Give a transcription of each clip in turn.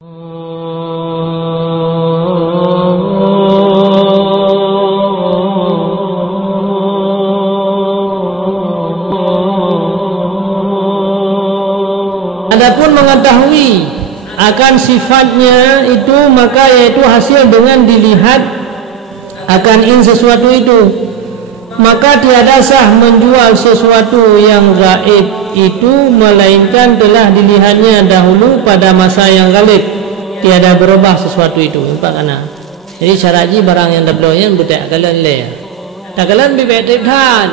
Adapun mengetahui akan sifatnya itu, maka yaitu hasil dengan dilihat akan sesuatu itu. Maka tiada sah menjual sesuatu yang gaib itu, melainkan telah dilihatnya dahulu pada masa yang galib. Tiada berubah sesuatu itu. Nampak kan? Jadi syaraji barang yang tabloyan budak kalan le. Takalan bibet than.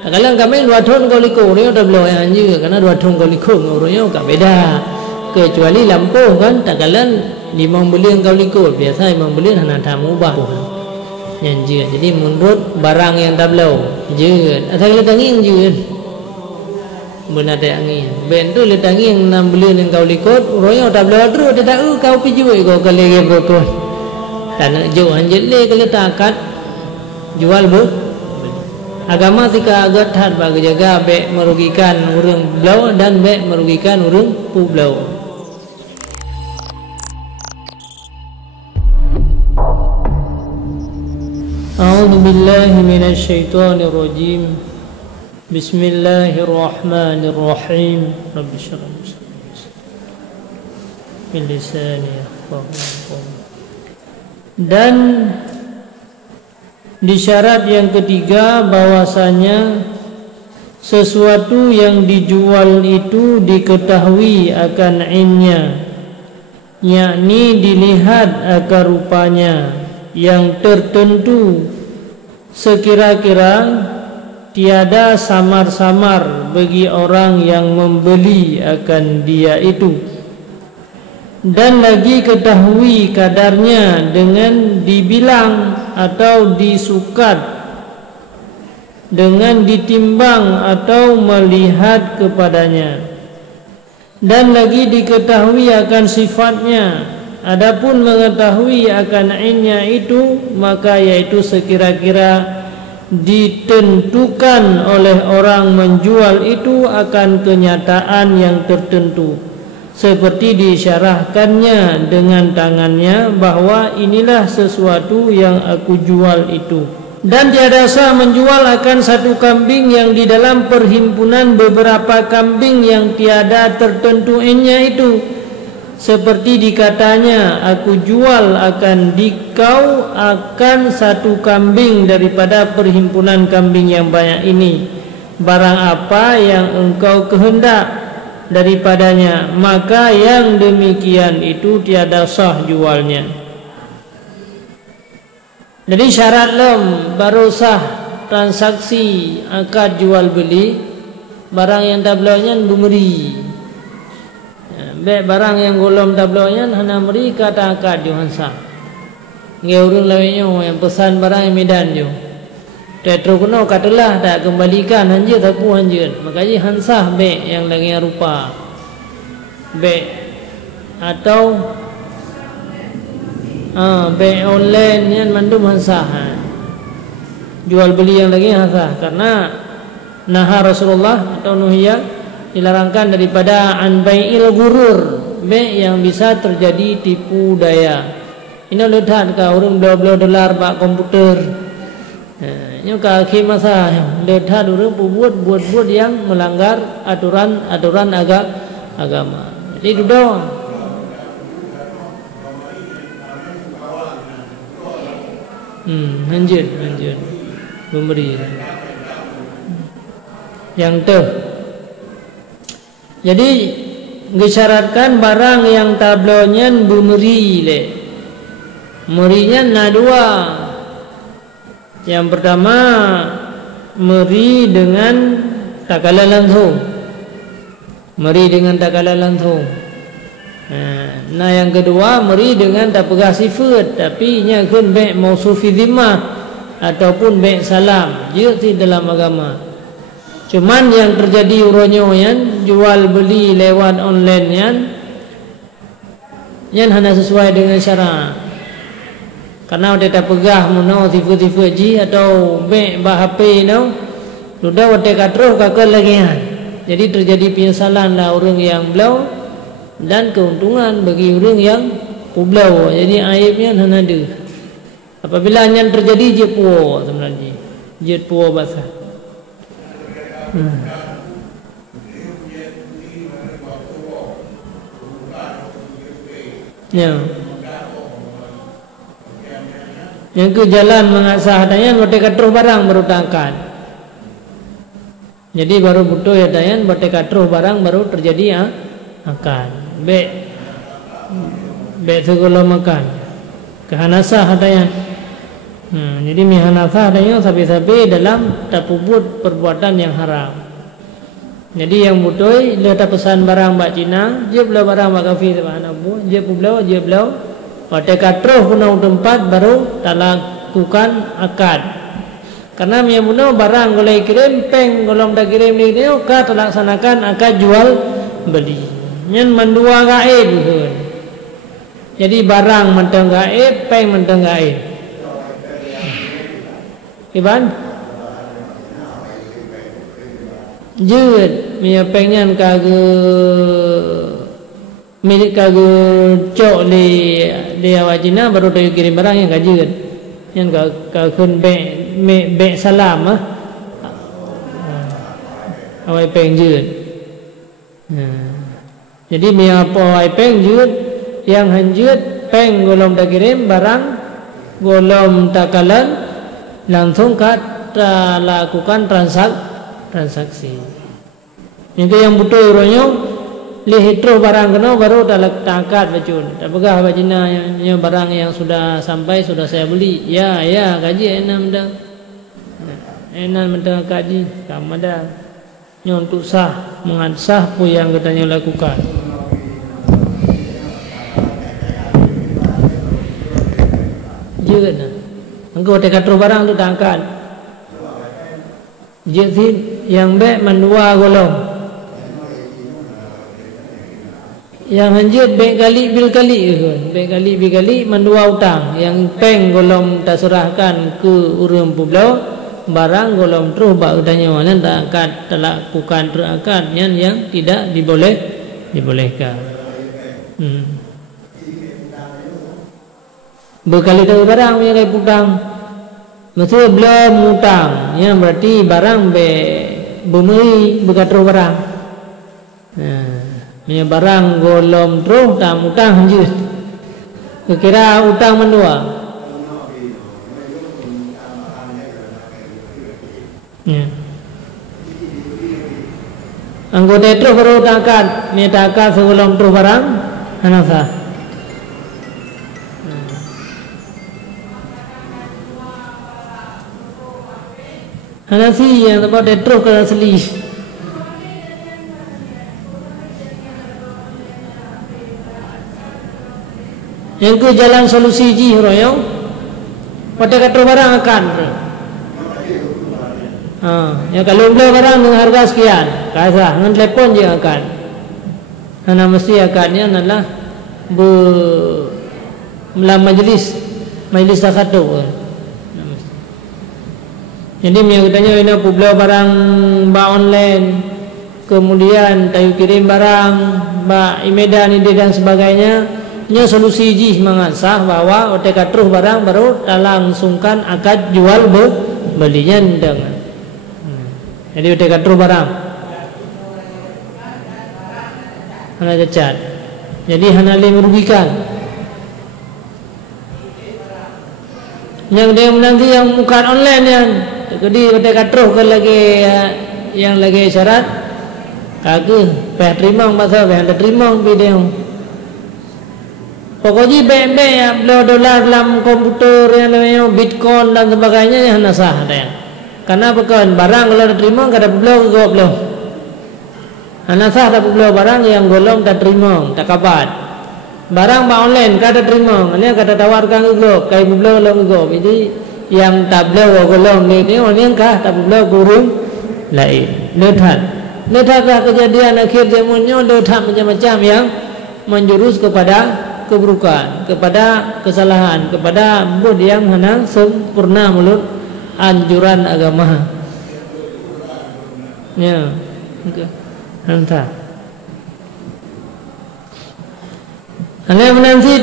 Takalan kami 2 ton kau liko, dia tabloyan juga karena 2 ton kau liko ngurusnya tak beda. Kecuali lampu kan, takalan 5 bulan kau liko, biasa 5 bulan hanya tamu ubah. Yang juga. Jadi menurut barang yang tablau juga. Asal letak angin juga. Benar ada angin. Bentuk letak angin 6 bulan yang kau likut, royong tablau terus dia tak kau pergi kau kali berikut. Tanah jauh anjir le kalau takat jual bu. Agama tika agak hat bagi jaga baik merugikan orang belau dan baik merugikan orang pu belau. A'udzu billahi minasy syaithanir rajim. Bismillahirrahmanirrahim. Rabbi shrah li sadri bil lisani yafqahu. Dan di syarat yang ketiga bahwasanya sesuatu yang dijual itu diketahui akan ainnya, yakni dilihat akar rupanya yang tertentu, sekira-kira tiada samar-samar bagi orang yang membeli akan dia itu. Dan lagi ketahui kadarnya dengan dibilang atau disukat, dengan ditimbang atau melihat kepadanya. Dan lagi diketahui akan sifatnya. Adapun mengetahui akan ainnya itu, maka yaitu sekira-kira ditentukan oleh orang menjual itu akan kenyataan yang tertentu, seperti disyarahkannya dengan tangannya bahwa inilah sesuatu yang aku jual itu. Dan tiada sah menjual akan satu kambing yang di dalam perhimpunan beberapa kambing yang tiada tertentu ainnya itu, seperti dikatanya aku jual akan dikau akan satu kambing daripada perhimpunan kambing yang banyak ini, barang apa yang engkau kehendak daripadanya, maka yang demikian itu tiada sah jualnya. Jadi syarat lem baru sah transaksi akad jual beli barang yang tablonya bumeri. Baik barang yang golom tablonya hanya meri kata akad jual sah. Ngeurun lainnya yang pesan barang yang medan jo. Tetro kuno katalah tak kembalikan hanja tapu hanja. Makanya hansah be yang lagi rupa be atau be online yang mandum hansah. Jual beli yang lagi hansah karena naha Rasulullah atau nuhiyah dilarangkan daripada an bai'il gurur, be yang bisa terjadi tipu daya. Ini lihat ka urang $20 bak komputer. Ini kaki masa lihat dulu buat yang melanggar aturan agama. Jadi itu doang. Lanjut memberi yang tuh. Jadi disyaratkan barang yang tablonya bumeri le. Merinya na dua. Yang pertama meri dengan takalan langsung. Meri dengan takalan langsung. Nah yang kedua meri dengan tak pegah sifat, tapi nya kun baik mausufi zimmah ataupun baik salam, jadi dalam agama. Cuman yang terjadi uronyo yan jual beli lewat online yan hanya sesuai dengan syarat. Karena dia tak pegah muno tifu-tifu ji atau be HP no. Sudah wate katro kakal lagi. Jadi terjadi penyesalan lah orang yang belau dan keuntungan bagi orang yang pulau. Jadi aibnya hanya ada. Apabila yang terjadi je puo sebenarnya, je puo basah. Ya. Yang ke jalan mengasah dayan botek katruh barang baru tangkat. Jadi baru butuh ya dayan botek katruh barang baru terjadi akan. Be segala makan. Kehanasah dayan. Jadi mihanasah dayan sabi-sabi dalam tapubut perbuatan yang haram. Jadi yang butuh letak pesan barang bak Cina, je belau barang bak kafi sebab abu, je belau. Pada katruh punau tempat baru tak lakukan akad. Karena yang punau barang kalau kirim peng kalau tak kirim ni dia tak laksanakan akad jual beli. Yang mendua gaib tu. Jadi barang mentang gaib, peng mentang gaib. Iban? Jut, punya pengnya milik kagak cok di awak Cina baru dia kirim barang yang kajian, yang kagak be salam awak pengjut. Jadi apa awak pengjut yang hanjut peng golom tak kirim barang golom tak kalan langsung kata lakukan transaksi. Itu yang butuh orangnya lihitro barang kena baru tak tangkat bacun. Tak pegah bacina yang barang yang sudah sampai sudah saya beli. Ya gaji enam dah. Enam mentang kaji kamu dah. Yang untuk sah mengansah pun yang katanya lakukan. Juga nah. Engkau tekatro barang tu tangkat. Jadi yang baik mendua golong. Yang hanjut baik kali bil kali ke? Baik kali bil kali mendua utang. Yang peng golong tak serahkan ke urang pulau barang golong terus bak udahnya mana tak akad tak lakukan terakad yang tidak dibolehkan. Berkali tahu barang punya kayak putang. Maksudnya belum utang, yang berarti barang bumui berkatro barang. Punya barang golom terus tak utang hanjut. Kira utang mendua. Anggota terus baru tangkat, ni tangkat sebelum terus barang, hanasa. Hanasi yang tempat terus ke asli. Yang ke jalan solusi ji royo. Pada katro barang akan. Yang kalau beli barang dengan harga sekian, kasa dengan telefon je akan. Karena mesti akannya adalah melam majlis takatu. Jadi yang katanya ini beli barang ba online, kemudian tayu kirim barang ba imedan ini dan sebagainya. Nya solusi ji mengasah bahwa otek katruh barang baru langsungkan akad jual belinya dengan. Jadi otek katruh barang. Hana cacat. Jadi hana le merugikan. Yang dia nanti yang bukan online yang jadi otek katruh ke lagi yang lagi syarat kagak peh terima masa peh terima video. Pokoknya bank-bank ya beli dolar dalam komputer yang namanya Bitcoin dan sebagainya yang nasah ada. Karena bukan barang kalau diterima kada beli ke beli. Nasah ada beli barang yang golong tak terima, tak kabat. Barang ba online kada terima, ini kada tawarkan ke go, kai beli golong go. Jadi yang tak beli golong ni orang kah tak beli gurung lain. Letak kejadian akhir zamannya letak macam-macam yang menjurus kepada keburukan, kepada kesalahan, kepada bud yang hana sempurna mulut anjuran agama. Ya, entah. Ane menansit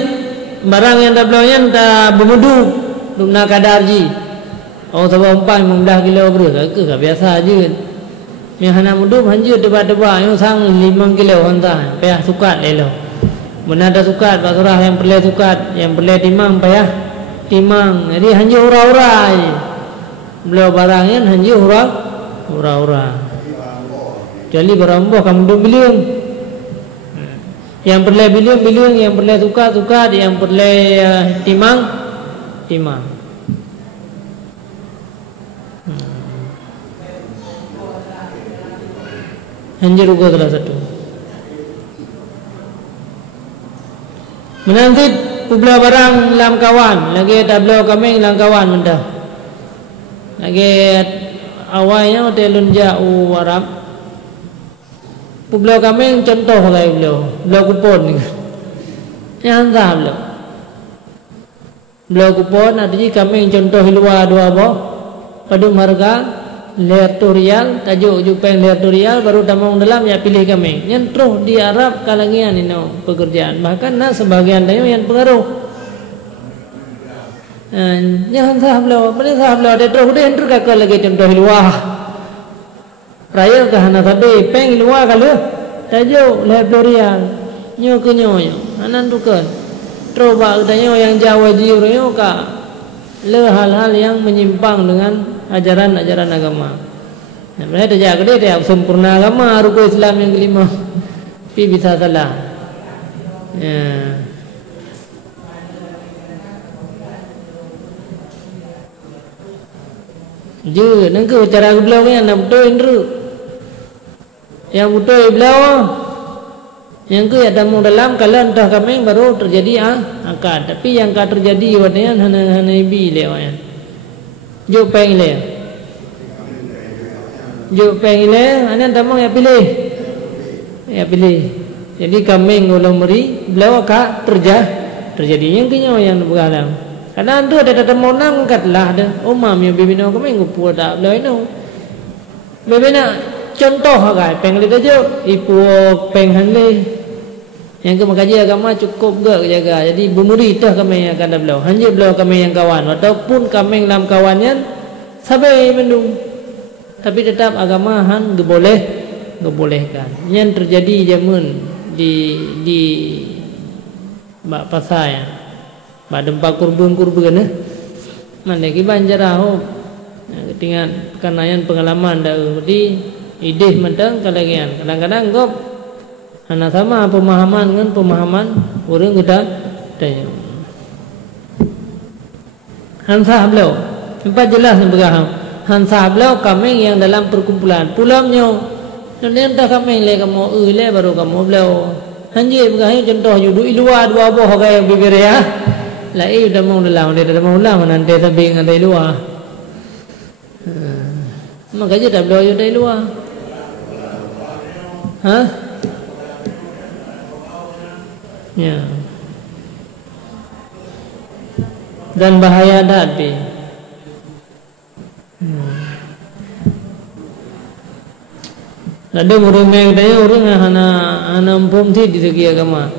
barang yang tak belayan tak bermudu dumna kadarji. Oh sebab umpan membelah kilo berat ke biasa aja. Yang hana mudu hanjir debat-debat yang sang 5 kilo hanta payah sukat lelo. Benar dah sukat basurah yang perlu sukat, yang perlu timang payah timang. Jadi hanjir hura-hura aja. Beliau barangnya hanjir hura-hura. Jadi beramboh kamu duk biliung. Yang perlu biliung, yang perlu sukat, yang perlu timang. Hanjir juga salah satu. Menantit publa barang lam kawan, lagi tablo kami lam kawan mendah. Lagi awalnya telun jauh Arab. Publa kami contoh lagi beliau kupon ni. Yang sah beliau kupon ada ji kami contoh luar dua boh. Padu harga lertorial tajuk jupeng lertorial baru tamang dalam ya pilih kami. Yang terus di Arab kalangan ini pekerjaan. Bahkan nak sebagian dayo yang pengaruh. Yang sah beliau ada terus dia hendak kakak lagi contoh luar. Raya ke hana tadi peng luar kalau tajuk lertorial nyo ke nyo anan tukan. Terus bak tanya yang Jawa jiru ka le hal-hal yang menyimpang dengan ajaran-ajaran agama. Nah, mereka jaga dia sempurna agama rukun Islam yang kelima. Tapi bisa salah. Ya. Je, nangku cara beliau yang nak betul indru. Yang betul beliau. Yang ke ada mu dalam kalau entah kami baru terjadi akad. Tapi yang akan terjadi wadanya hana ibi lewayan. Jo pengle. Ane tamang ya pilih. Jadi kami ngulung meri beliau ka terjadi yang kenyo yang bergalam. Karena tu ada temu nang katlah dah. Umam yang bibino kami ngupu tak beliau itu. Bibina contoh agak pengle tajuk ipu penghanle. Yang ke mengkaji agama cukup ke jaga. Jadi bermurid dah kami yang akan dah beliau. Hanya beliau kami yang kawan. Walaupun kami dalam kawannya sampai mendung. Tapi tetap agama han gebolehkan. Yang terjadi zaman di bak pasar ya. Bak dempak kurban mana ki banjarah tinggal kenayan pengalaman dah di ideh mentang kalangan. Kadang-kadang kau hana sama pemahaman dengan pemahaman orang kita tanya. Hansa beliau, empat jelas yang bergaham. Hansa beliau kami yang dalam perkumpulan. Pulamnya, nanti entah kami le kamu le baru kamu beliau. Hanya bergaham contoh judu luar dua boh kayak bibir ya. Lah udah mau dalam dia dah mau dalam nanti sampai dengan dari luar. Makanya dah beliau dari luar. Hah? Ya. Dan bahaya tadi. Ada orang yang tanya orang hana empom ti di segi agama.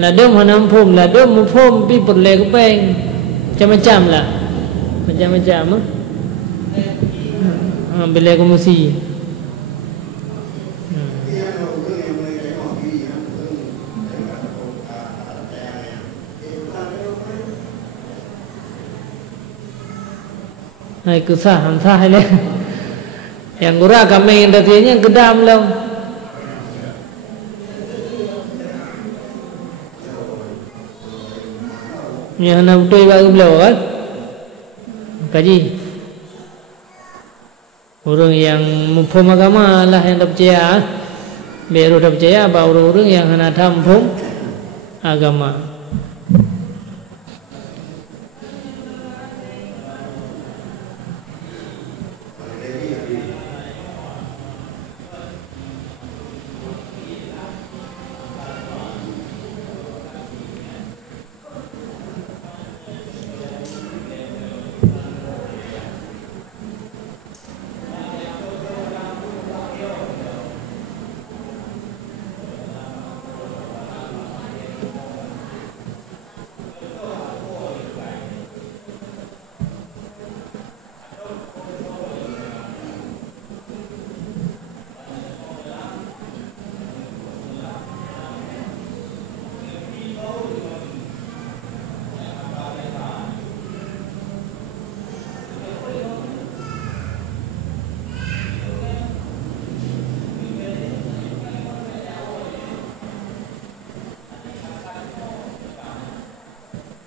Ladom hana empom, ladom empom pi perle kepeng. Macam-macam lah. Macam-macam bila komisi. Hai kusah hamsah le. Yang gura kami yang datinya gedam long. Yang nak betul baru beliau kan? Kaji. Orang yang memfaham agama lah yang tak percaya. Biar tak percaya bahawa orang-orang yang hendak memfaham agama.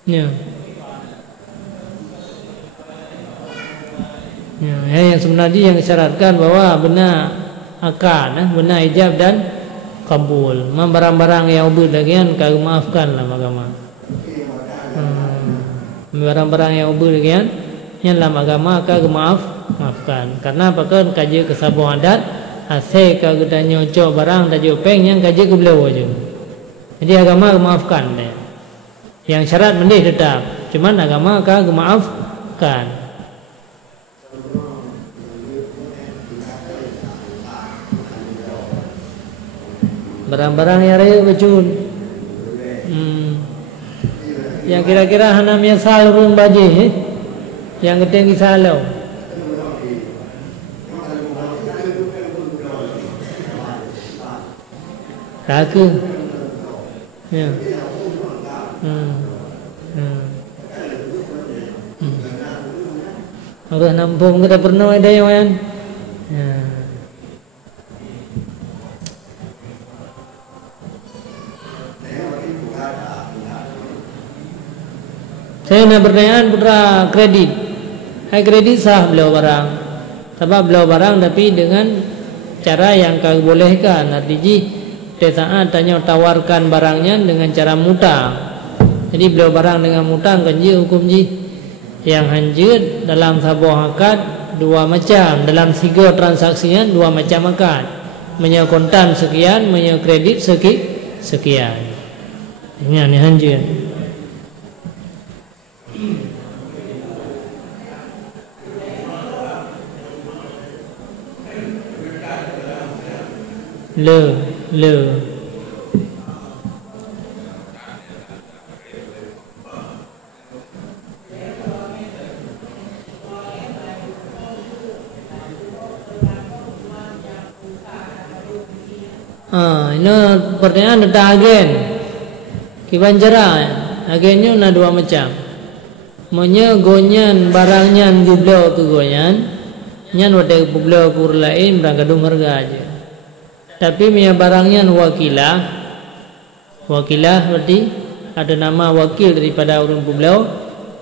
Ya. Ya, yang sebenarnya yang disyaratkan bahwa benar akad, benar ijab dan kabul. Barang-barang yang ubud lagian kagak maafkanlah agama. Barang-barang yang ubud lagian yang dalam agama kagak maafkan. Karena apa kan kaji kesabuan adat, asal kagak tanya cok barang tanya peng yang kaji ke beliau aja. Jadi agama maafkan deh. Yang syarat mendih tetap, cuman agama kagak maafkan. Barang-barang yang raya becun, yang kira-kira hana miasal urung baje, yang keteng salau. Ragu, ya. Orang nampung kita pernah ada yang kan? Ya. Saya nak pertanyaan putra kredit. Hai kredit sah beliau barang. Sebab beliau barang tapi dengan cara yang kau bolehkan. Artinya saat tanya tawarkan barangnya dengan cara mutang. Jadi beliau barang dengan mutang kan je hukum je. Yang hanjut dalam sebuah akad dua macam. Dalam tiga transaksinya dua macam akad. Menye kontan sekian, menye kredit sekian. Ini hanjut. Le ini pertanyaan tentang agen kiban jera. Agennya ada dua macam. Monya gonyan barangnya jublau ke gonyan nyan wate jublau kur lain berangkadung harga aja. Tapi punya barangnya wakilah berarti ada nama wakil daripada orang Pulau.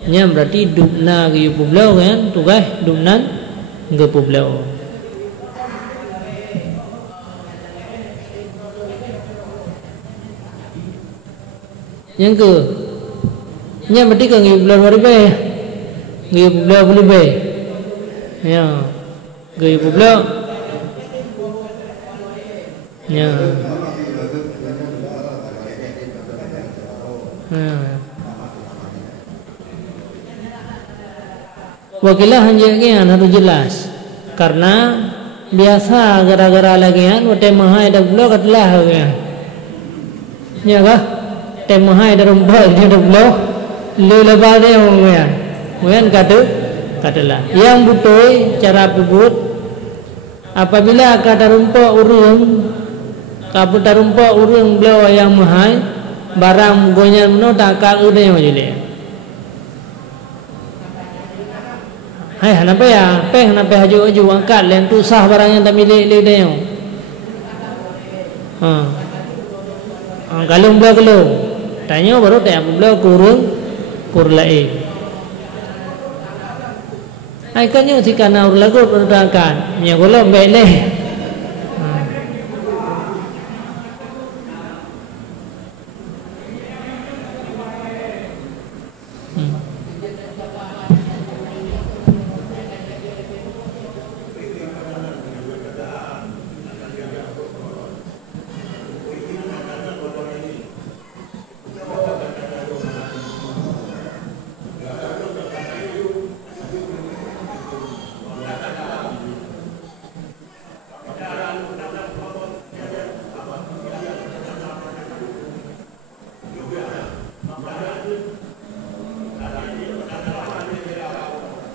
Nya berarti dubna ke Pulau kan, tugas dubnan ke Pulau. Yang ke, nya berarti ke Pulau berapa? Ke Pulau berapa? Ya, ke Pulau. Ya. Wakilah hanjian harus jelas. Karena biasa gara-gara lagian wate mahai dah belo katlah kan. Ya kah? Te mahai dah rumpah dia dah belo le lebar dia orang. Kemudian katalah. Yang butuh cara pebut apabila kata rumpah urung kaputar rumpah urung beliau yang mahai barang gonyan meno tak kau dah yang majlis. Hai kenapa ya? Kenapa haju angkat lain tu sah barang yang tak milik dia yang. Kalau beliau tanya baru tak beliau kur lain. Hai kanyo si kana urlago perdakan nya golong bele.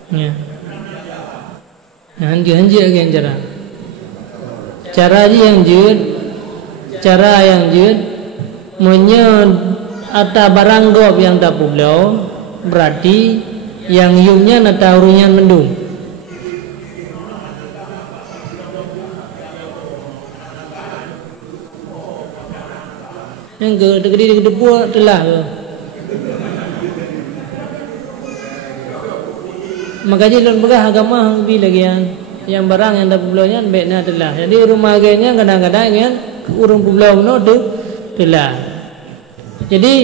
Ya. Hanji agen cara yang jut menye ata barang gop yang tak pulau berarti yang yungnya nata urunyan mendung. Yang gede buat telah maka jilun begah agama hang bi lagi yang barang yang dah publaunya baiknya telah. Jadi rumah gayanya kadang-kadang kan urung publau no telah. Jadi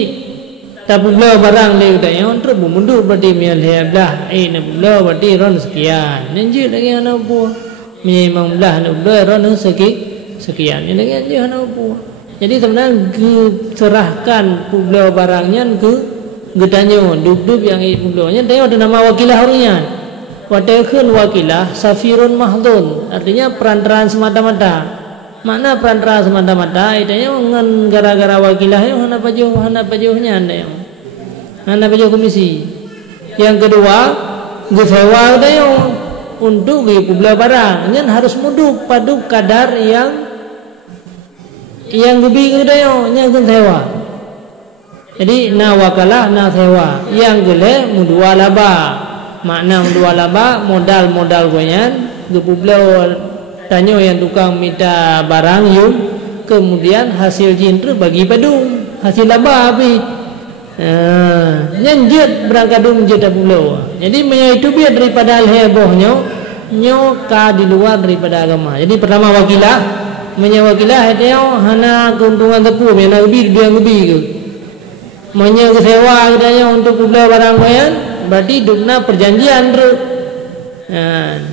tak publau barang le udah yang terus mundur berarti mial heblah nak publau berarti ron sekian. Nanti lagi ana apa? Memang belah nak publau ron sekian. Ini lagi anjir ana apa? Jadi sebenarnya serahkan publau barangnya ke gedanyo dub-dub yang publaunya dia ada nama wakilah harinya. Wadakhun wakilah safirun mahdun, artinya perantaraan semata-mata. Makna perantaraan semata-mata itanya ngan gara-gara wakilahnya hana pajuhnya hana pajuh komisi. Yang kedua gesewa itanya untuk publau barang nyan harus mudu padu kadar yang lebih itanya nya gesewa. Jadi na wakalah na sewa yang gele mudua laba. Makna dua laba modal goyan gepublau tanyo yang tukang minta barang yun kemudian hasil jintre bagi padung hasil laba api nyanjut berangkat dum jeta publau. Jadi itu biar daripada hebohnya nyoka di luar daripada agama. Jadi pertama wakilah menyewakilah itu hana keuntungan tepu yang lebih ke menyewa katanya untuk publau barang goyan. Berarti dukna perjanjian tu,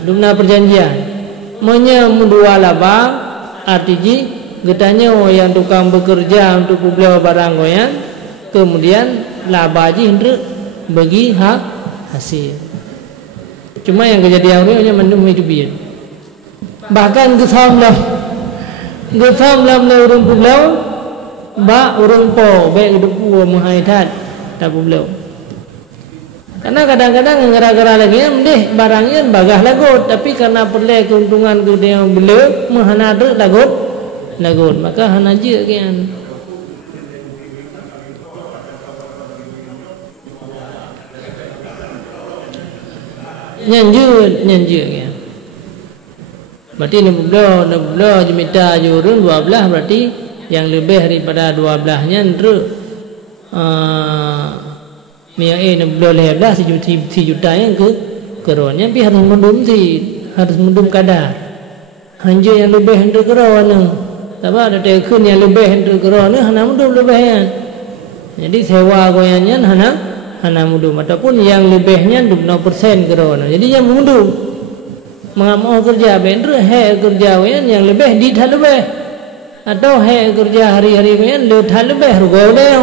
dukna perjanjian. Menyemudua laba, artinya getanya yang tukang bekerja untuk publau barang goyan, kemudian laba ji hendak bagi hasil. Cuma yang kejadian ni hanya mendung itu biar. Bahkan gesam lah urung publau, urung po, baik urung menghaitat tak publau. Karena kadang-kadang gara-gara lagi mendih barangnya bagah lagut, tapi karena perlu keuntungan tu dia bela mahana tu lagut maka hana je kian. Nyanjut kian. Berarti nak bela jemita jurun 12 berarti yang lebih daripada 12-nya ndru Mia nak boleh belah si juta yang keronnya, tapi harus mendum kadar. Hanya yang lebih hendak keron, tapi ada tekun yang lebih hendak keron, hana mendum lebih kan. Jadi sewa goyannya hana mendum, ataupun yang lebihnya 20% keron. Jadi yang mendum, mengamau kerja bener, kerja goyan yang lebih di lebih, atau kerja hari-hari goyan lebih rugo leh.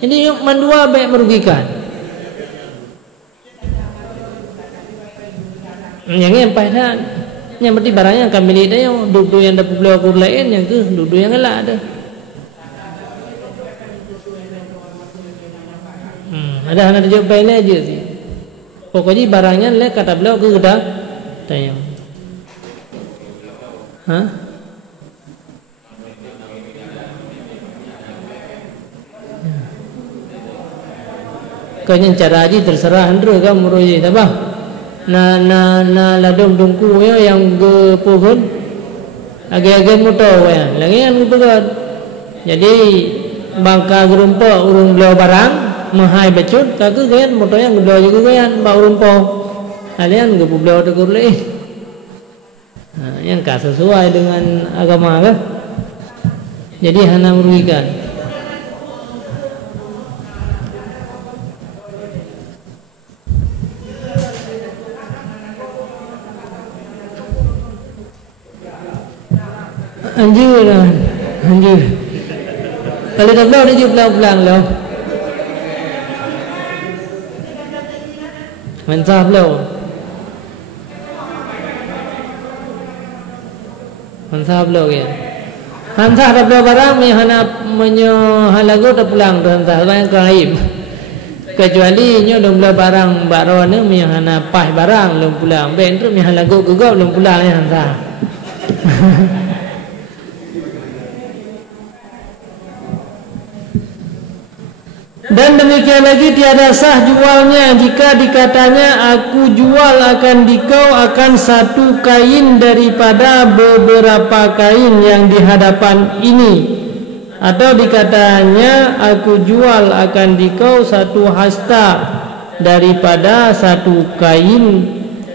Ini mandua baik merugikan. Yang ini pada yang berarti barangnya akan milik dia yang duduk yang dapat beli aku lain yang ke duduk yang elak ada. Ada jawab baiknya aja sih. Pokoknya barangnya le kata beliau ke kita tanya. Kanya cara aja terserah hendro kan muroji tabah na ladong dongku yang ge pohon agak-agak motor ya lagi kan betul. Jadi bangka gerumpa urung belau barang mahai becut kagak kan motor yang belau juga kan ba urumpo kalian ge belau tegur le yang tak sesuai dengan agama kan jadi hana merugikan. Anjur. Kalau dah belau dia pulang lah. Mantap belau. Mantap belau ya. Hantar dah belau barang ni hana halago dah pulang dah hantar yang kaib. Kecuali nyo dah belau barang baron ni hana pas barang belum pulang. Ben tu mi halago gugau belum pulang ni hantar. Dan demikian lagi tiada sah jualnya jika dikatanya aku jual akan dikau akan satu kain daripada beberapa kain yang di hadapan ini, atau dikatanya aku jual akan dikau satu hasta daripada satu kain,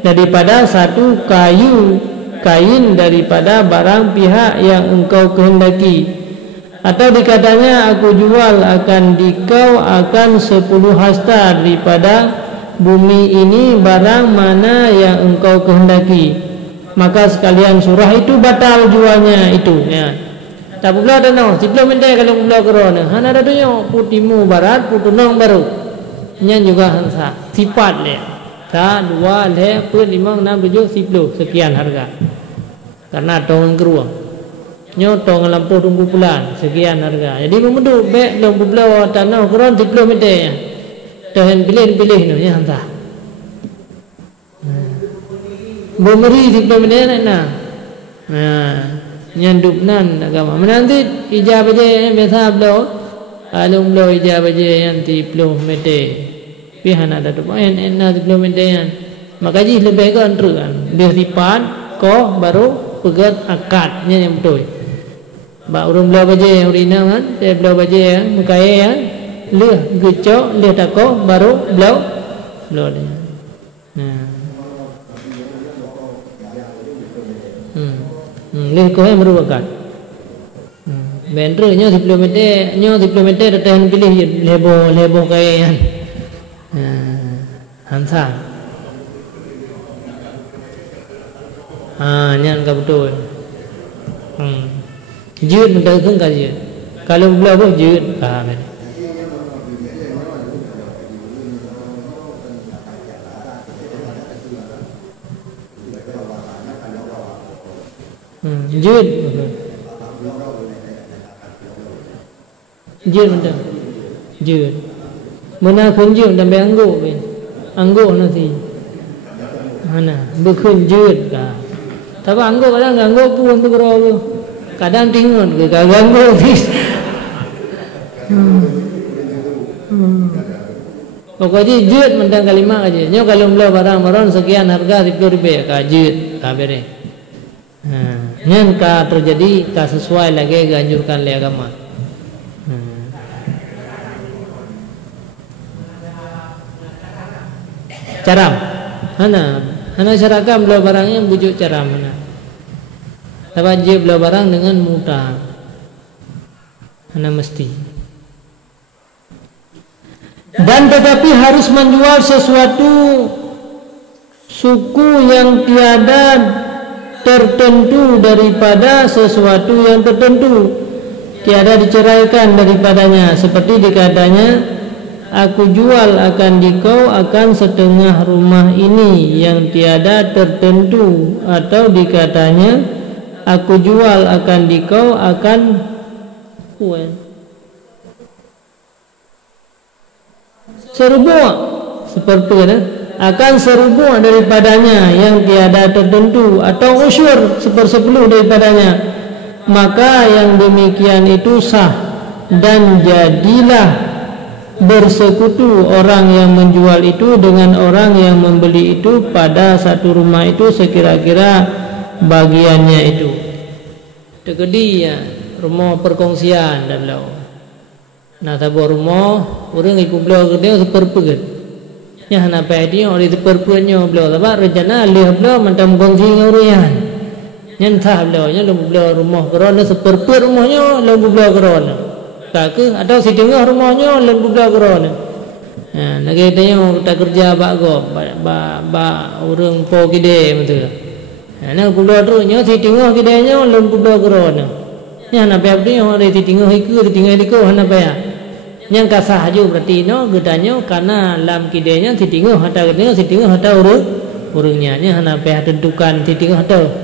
daripada satu kain daripada barang pihak yang engkau kehendaki. Atau dikatanya aku jual akan dikau akan 10 hasta daripada bumi ini barang mana yang engkau kehendaki, maka sekalian surah itu batal jualnya itu ya. Tak pula ada no, sebelum mendai kalau pula kerana hana ada tunjuk putimu barat putunong baru nyan juga hansa sifat le tak 2 le per 5 6 7 10 sekian harga karena tong keruang nyotong lampu tunggu bulan sekian harga. Jadi memuduk bek long pula tanah keron sebelum mendai tahan pilih no nya hansa bomeri sebelum mendai nah nyanduk nan agama menanti ijab aja biasa beliau alum beliau ijab aja yang 10 meter pihan ada tu en na 10 meter yang makaji lebih kan kan dia sifat ko baru pegat akadnya yang betul ba urung beliau aja yang urina kan dia beliau aja yang mukaya yang leh gecok leh tako baru beliau dia leh ko yang merupakan bendernya 10 meter nyo 10 meter datang pilih lebo kaya yang hansa nyan ka betul jut mendak kan kaji kalau belah pun jut kan jut mendak jut mana kunjung dan anggo nanti mana berkun jut ka tapi anggo kadang anggo pun tu kero kadang tingun ke kadang anggo pokoknya jut mendak kalimah aja nyo kalau belah barang sekian harga 10 rupiah ka jut ka bere nyan ka terjadi ka sesuai lagi ganjurkan le agama caram hana syarakat belah barangnya bujuk caram hana tapi belah barang dengan mudah hana mesti dan tetapi harus menjual sesuatu suku yang tiada tertentu daripada sesuatu yang tertentu tiada diceraikan daripadanya seperti dikatanya aku jual akan dikau akan setengah rumah ini yang tiada tertentu atau dikatanya aku jual akan dikau akan serubuh seperti akan serubuh daripadanya yang tiada tertentu atau usyur 1/10 daripadanya maka yang demikian itu sah dan jadilah bersekutu orang yang menjual itu dengan orang yang membeli itu pada satu rumah itu sekira-kira bagiannya itu tegedi ya rumah perkongsian dah belau nah tabu rumah orang ikut belau gede seperpeget ya hana pedi orang seperpegnya belau sebab rencana leh belau macam kongsi ngurian nyen tah belau nya lu belau rumah kerana seperpeg rumahnya lu belau kerana ke atau si tengah rumahnya lembu belakang nak kita yang tak kerja bago ba orang po kide betul nak bulan terusnya si tengah kidenya lembu belakang ni nak apa dia orang si tengah iku si tengah iku nak apa yang kasah aja berarti no gedanya karena lam kidenya si tengah hata urungnya ni nak apa tentukan si tengah hata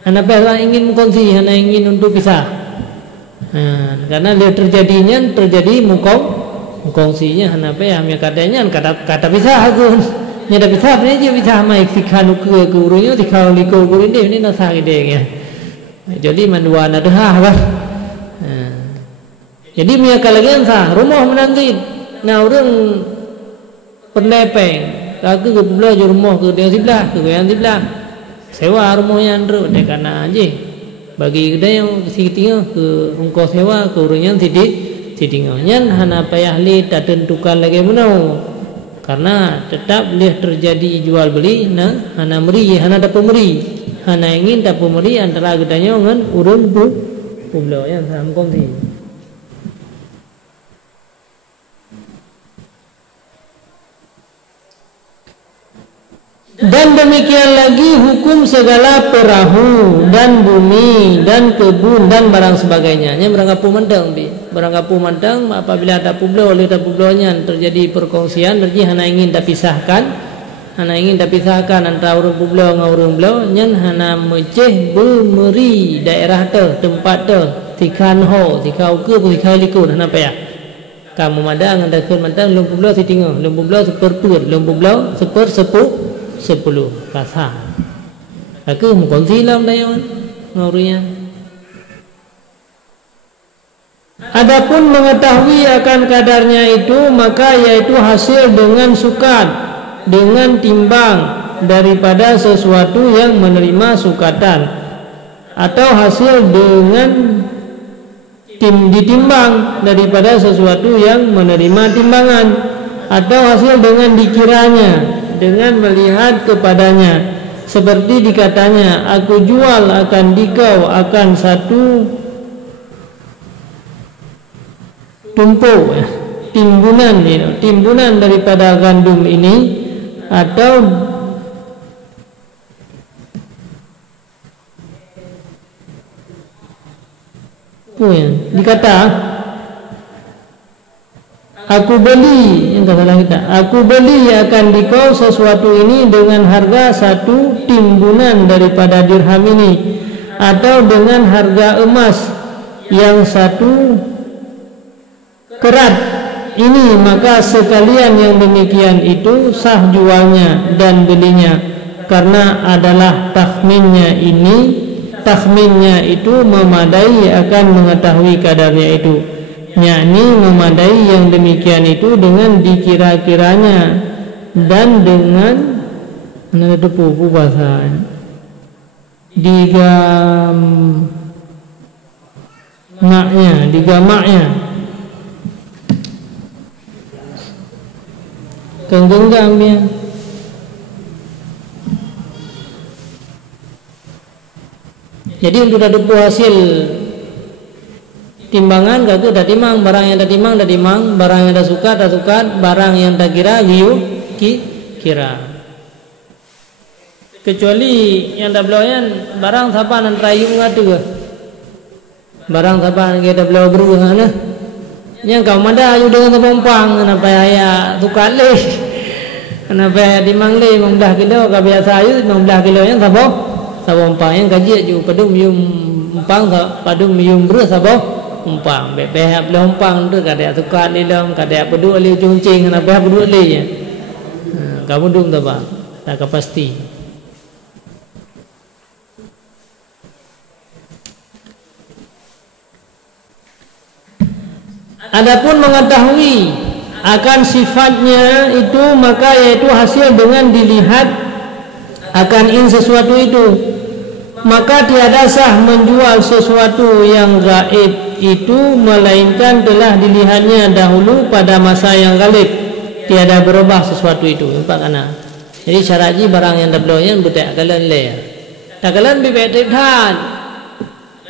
hana pela ingin mengkongsi hana ingin untuk pisah karena dia terjadi mengkongsinya hana pela yang katanya kata pisah aku nyada pisah ni je pisah mai sikhan ke urungnya sikau liko urung ini nasa gede ya jadi mandua ada bah jadi mia kalagian sah rumah menanti nah urung penepeng aku ke belah rumah ke dia sebelah ke yang sebelah sewa rumahnya andro dek karena aja bagi kita yang si tinggal ke ongkos sewa ke urangnya titingonya hana payah li tak tentukan lagi menau karena tetap boleh terjadi jual beli na hana meri hana dapat meri hana ingin dapat meri antara gedanya dengan urun pulau yang sama kongsi. Dan demikian lagi hukum segala perahu dan bumi dan kebun dan barang sebagainya. Nya berangkapu mantang bi. Berangkapu mantang apabila ada pulau oleh ada publaunya terjadi perkongsian berarti hana ingin dipisahkan. Hana ingin dipisahkan antara urang pulau dengan urang pulau nyen hana meceh bemeri daerah te tempat te tikan ho tikau ke tikau liku hana payah. Kamu madang andakeun mantang lem pulau sitingo, lem pulau seperpur, lem pulau sepersepuh 10 kasa. Aku mengkongsi lah dayon ngaurunya. Adapun mengetahui akan kadarnya itu maka yaitu hasil dengan sukat, dengan timbang daripada sesuatu yang menerima sukatan, atau hasil dengan ditimbang daripada sesuatu yang menerima timbangan, atau hasil dengan dikiranya, dengan melihat kepadanya, seperti dikatanya aku jual akan dikau akan satu tumpuk timbunan, timbunan daripada gandum ini, atau dikata aku beli, yang kata kita, aku beli akan dikau sesuatu ini dengan harga satu timbunan daripada dirham ini, atau dengan harga emas yang satu kerat ini, maka sekalian yang demikian itu sah jualnya dan belinya, karena adalah takhminnya ini, takhminnya itu memadai akan mengetahui kadarnya itu. Yakni memadai yang demikian itu dengan dikira-kiranya dan dengan ada depu bahasa digamaknya kenggenggamnya. Jadi untuk depu hasil timbangan kagak dah timang, barang yang dah timang dah timang, barang yang dah sukat, barang yang dah kira kira. Kecuali yang dah belauan barang siapa nan rayu ngatu ke? Barang siapa nan kita belau beru ngana? Yang kau mada ayu dengan tepompang kenapa ya sukat le? Kenapa timang le 15 kilo ka biasa ayu 15 kilo yang sapompang yang gaji ju padum yum umpang padum yum beru sabo umpang bebeh belum umpang tu kada suka di dalam kada berdua li cuncing kenapa berdua li ya kamu dum tak apa tak pasti. Adapun mengetahui akan sifatnya itu maka yaitu hasil dengan dilihat akan sesuatu itu, maka tiada sah menjual sesuatu yang gaib itu melainkan telah dilihatnya dahulu pada masa yang galib, tiada berubah sesuatu itu. Nampak kana? Jadi syaraji barang yang dabloyan budak kalan le. Takalan bibet than.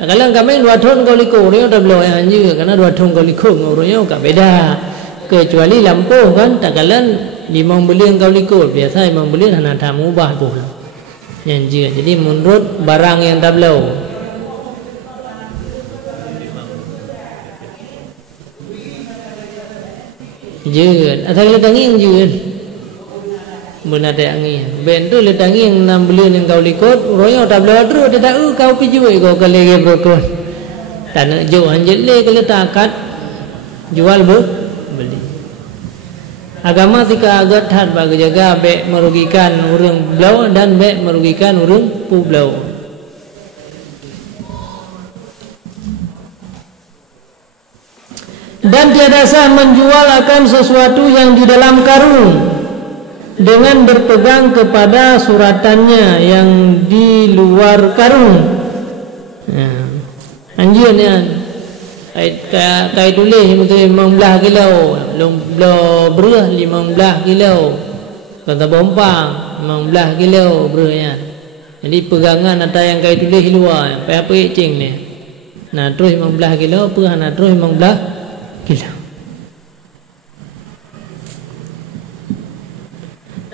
Takalan kami 2 ton kau liko dia dabloyan juga karena 2 ton kau liko ngurunnya enggak beda. Kecuali lampu kan takalan 5 bulan kau liko biasa 5 bulan hana tamu ubah pun. Yang juga. Jadi menurut barang yang dablo jeun asal le tanging jeun mun ada angin ben tu le tanging 6 bulan yang kau likut royo tak boleh terus dia tak kau pi jual kau kalege brokor tanah jo anjel le kalau takat jual beli agama tika agak hat bagi jaga be merugikan urang blau dan be merugikan urang publau. Dan tiada sah menjual akan sesuatu yang di dalam karung dengan berpegang kepada suratannya yang di luar karung. Anjirnya Kai tulis betul 15 kilo, beruh 15 kilo. Kata bompang 15 kilo beruhnya. Jadi pegangan atas yang kai tulis luar, apa cing ni. Nah terus 15 kilo, perah nak terus 15 kilo.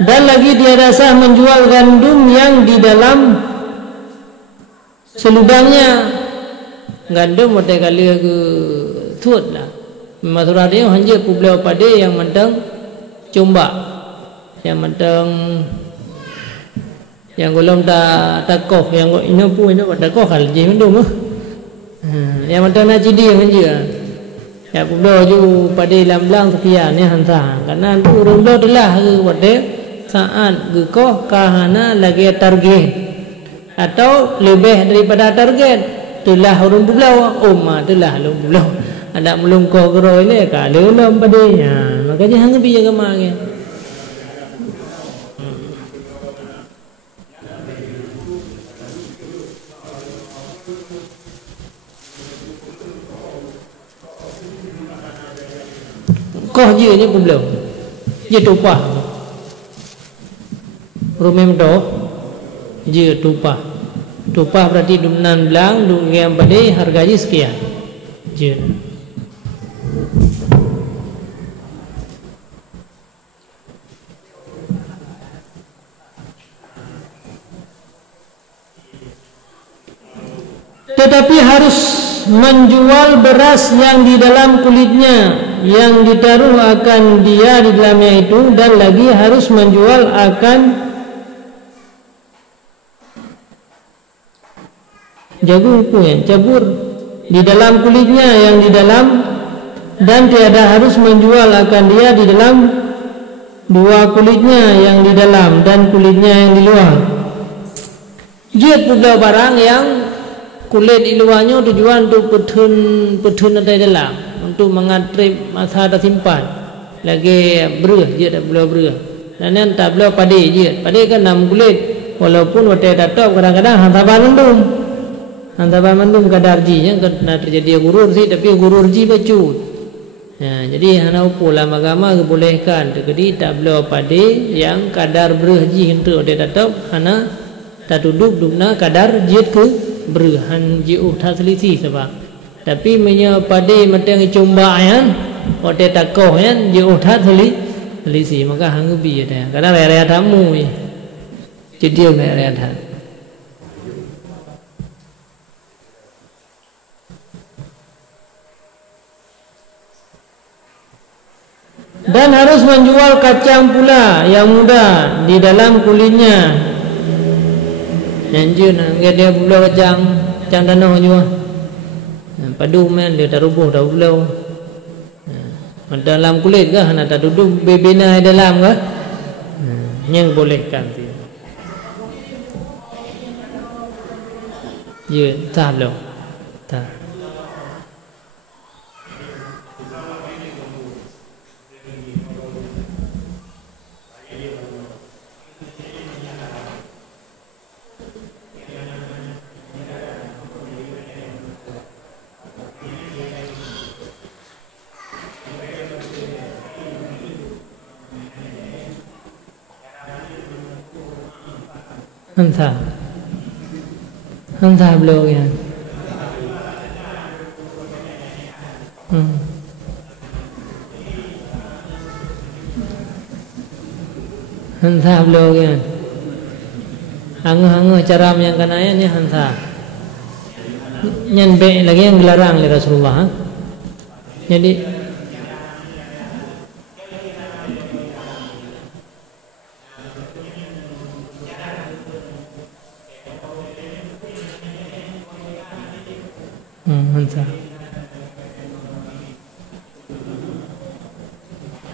Dan lagi tiada sah menjual gandum yang di dalam selubangnya. Gandum ada kali ke tuat lah. Masalah dia hanya publik pada yang mentang combak, yang mentang yang golong tak koh, yang ini pun ini tak koh kalau je gandum ah. Yang mentang nak cidi hanya. Ya publik ju pada lam-lam sekian ni hantar. Karena tu rumah tu lah ke pada saat ke koh kahana lagi target atau lebih daripada target. Itulah orang pulau, itulah orang pulau. Ada melungkau keroi ni, kalau lom padanya, makanya hang pergi jaga mak. Koh je ni pulau, je tupah, rumah mendoh, je tupah. Tupah berarti dumnan belang, yang pada harganya sekian. Je. Tetapi harus menjual beras yang di dalam kulitnya, yang ditaruh akan dia di dalamnya itu, dan lagi harus menjual akan jagung pun cabur di dalam kulitnya yang di dalam, dan tiada harus menjual akan dia di dalam dua kulitnya yang di dalam dan kulitnya yang di luar. Dia pula barang yang kulit di luarnya tujuan untuk petun ada dalam, untuk mengatrip masa ada simpan lagi beruh dia tak boleh beruh, dan yang tak boleh padi je padi kan enam kulit, walaupun waktu datang kadang-kadang hantar mandum kadar ji nya kena terjadi gurur sih, tapi gurur ji bacut. Ya, jadi hana pula agama bolehkan jadi tak boleh padi yang kadar beruh ji hentu dia datang hana tak duduk dukna kadar jit ke beruhan ji tak selisih sebab. Tapi menye padi matang combak yan waktu takoh yan ji tak selisih, maka hang bi ada karena raya tamu ni jadi raya tamu. Dan harus menjual kacang pula yang muda di dalam kulitnya. Janjun dia pula kacang tanah juga. Padu men dia dah rubuh dah pulau. Dalam kulit ke nak tak duduk bebina dalam ke? Yang bolehkan tu. Ya, tak lo. Tak. Entah beliau ya. Entah beliau ya. Hanga cara yang kanaya ni entah. Nyan be lagi yang dilarang oleh Rasulullah. Jadi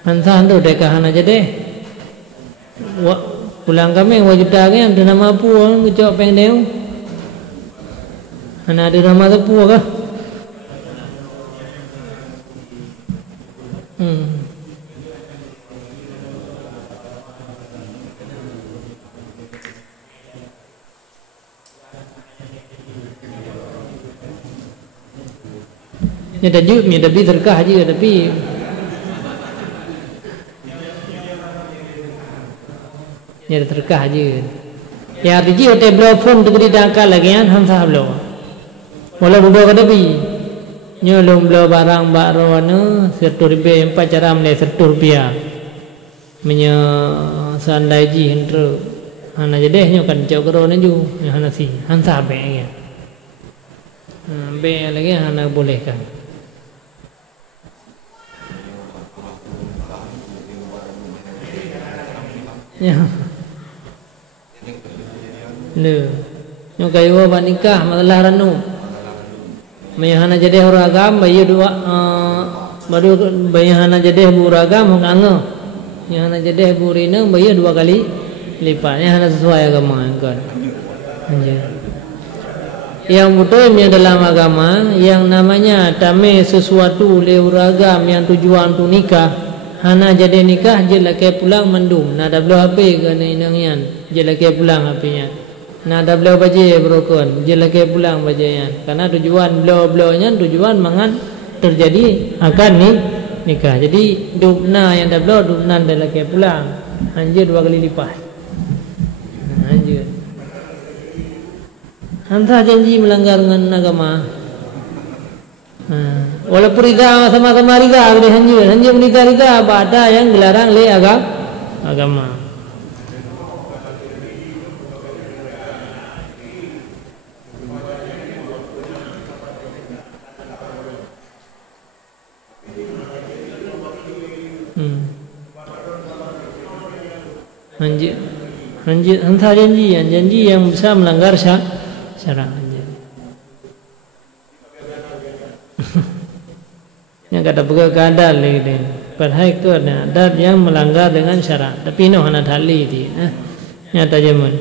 Hansa tu dekahan aja deh. Pulang kami wajib dagang ada nama apa orang kecok pengdeu. Ana ada nama apa kah? Nya tajuk nya tapi terkah je tapi nya terkah je. Ya arti hotel blow phone tu kita akal lagi kan hansa blow. Wala blow kada pi. Nya lom blow barang baro anu 100 ribu 4 cara mele 100 rupiah. Menya sandai ji hentre. Hana jedeh nyo kan cau kero ne ju hana si hansa be ya. Be lagi hana bolehkan. Ya. Le. Nyo kayo ba nikah masalah ranu. Mayahana jedeh uragam bayu dua baru bayahana jedeh buragam hang Yang hana jedeh burina bayu 2 kali lipatnya hana sesuai agama kan. Yang betulnya dalam agama yang namanya tame sesuatu leuragam yang tujuan tu nikah hana jadi nikah je laki pulang mendum nak dah belah HP ke inangian je laki pulang HP-nya nak dah belah baje berokon je laki pulang bajean karena tujuan belah-belahnya tujuan mangan terjadi akan nikah. Jadi dupna yang dah belah dupna dah laki pulang anjir 2 kali lipat. Anjir hantar janji melanggar dengan agama. Walaupun rida sama-sama rida boleh hanjir menikah rida apa ada yang dilarang oleh agama. Hanjir hantar janji yang bisa melanggar syarak. Yang kata buka kadal lagi padahal itu ada adat yang melanggar dengan syarak tapi no hana thali di nyata jamun.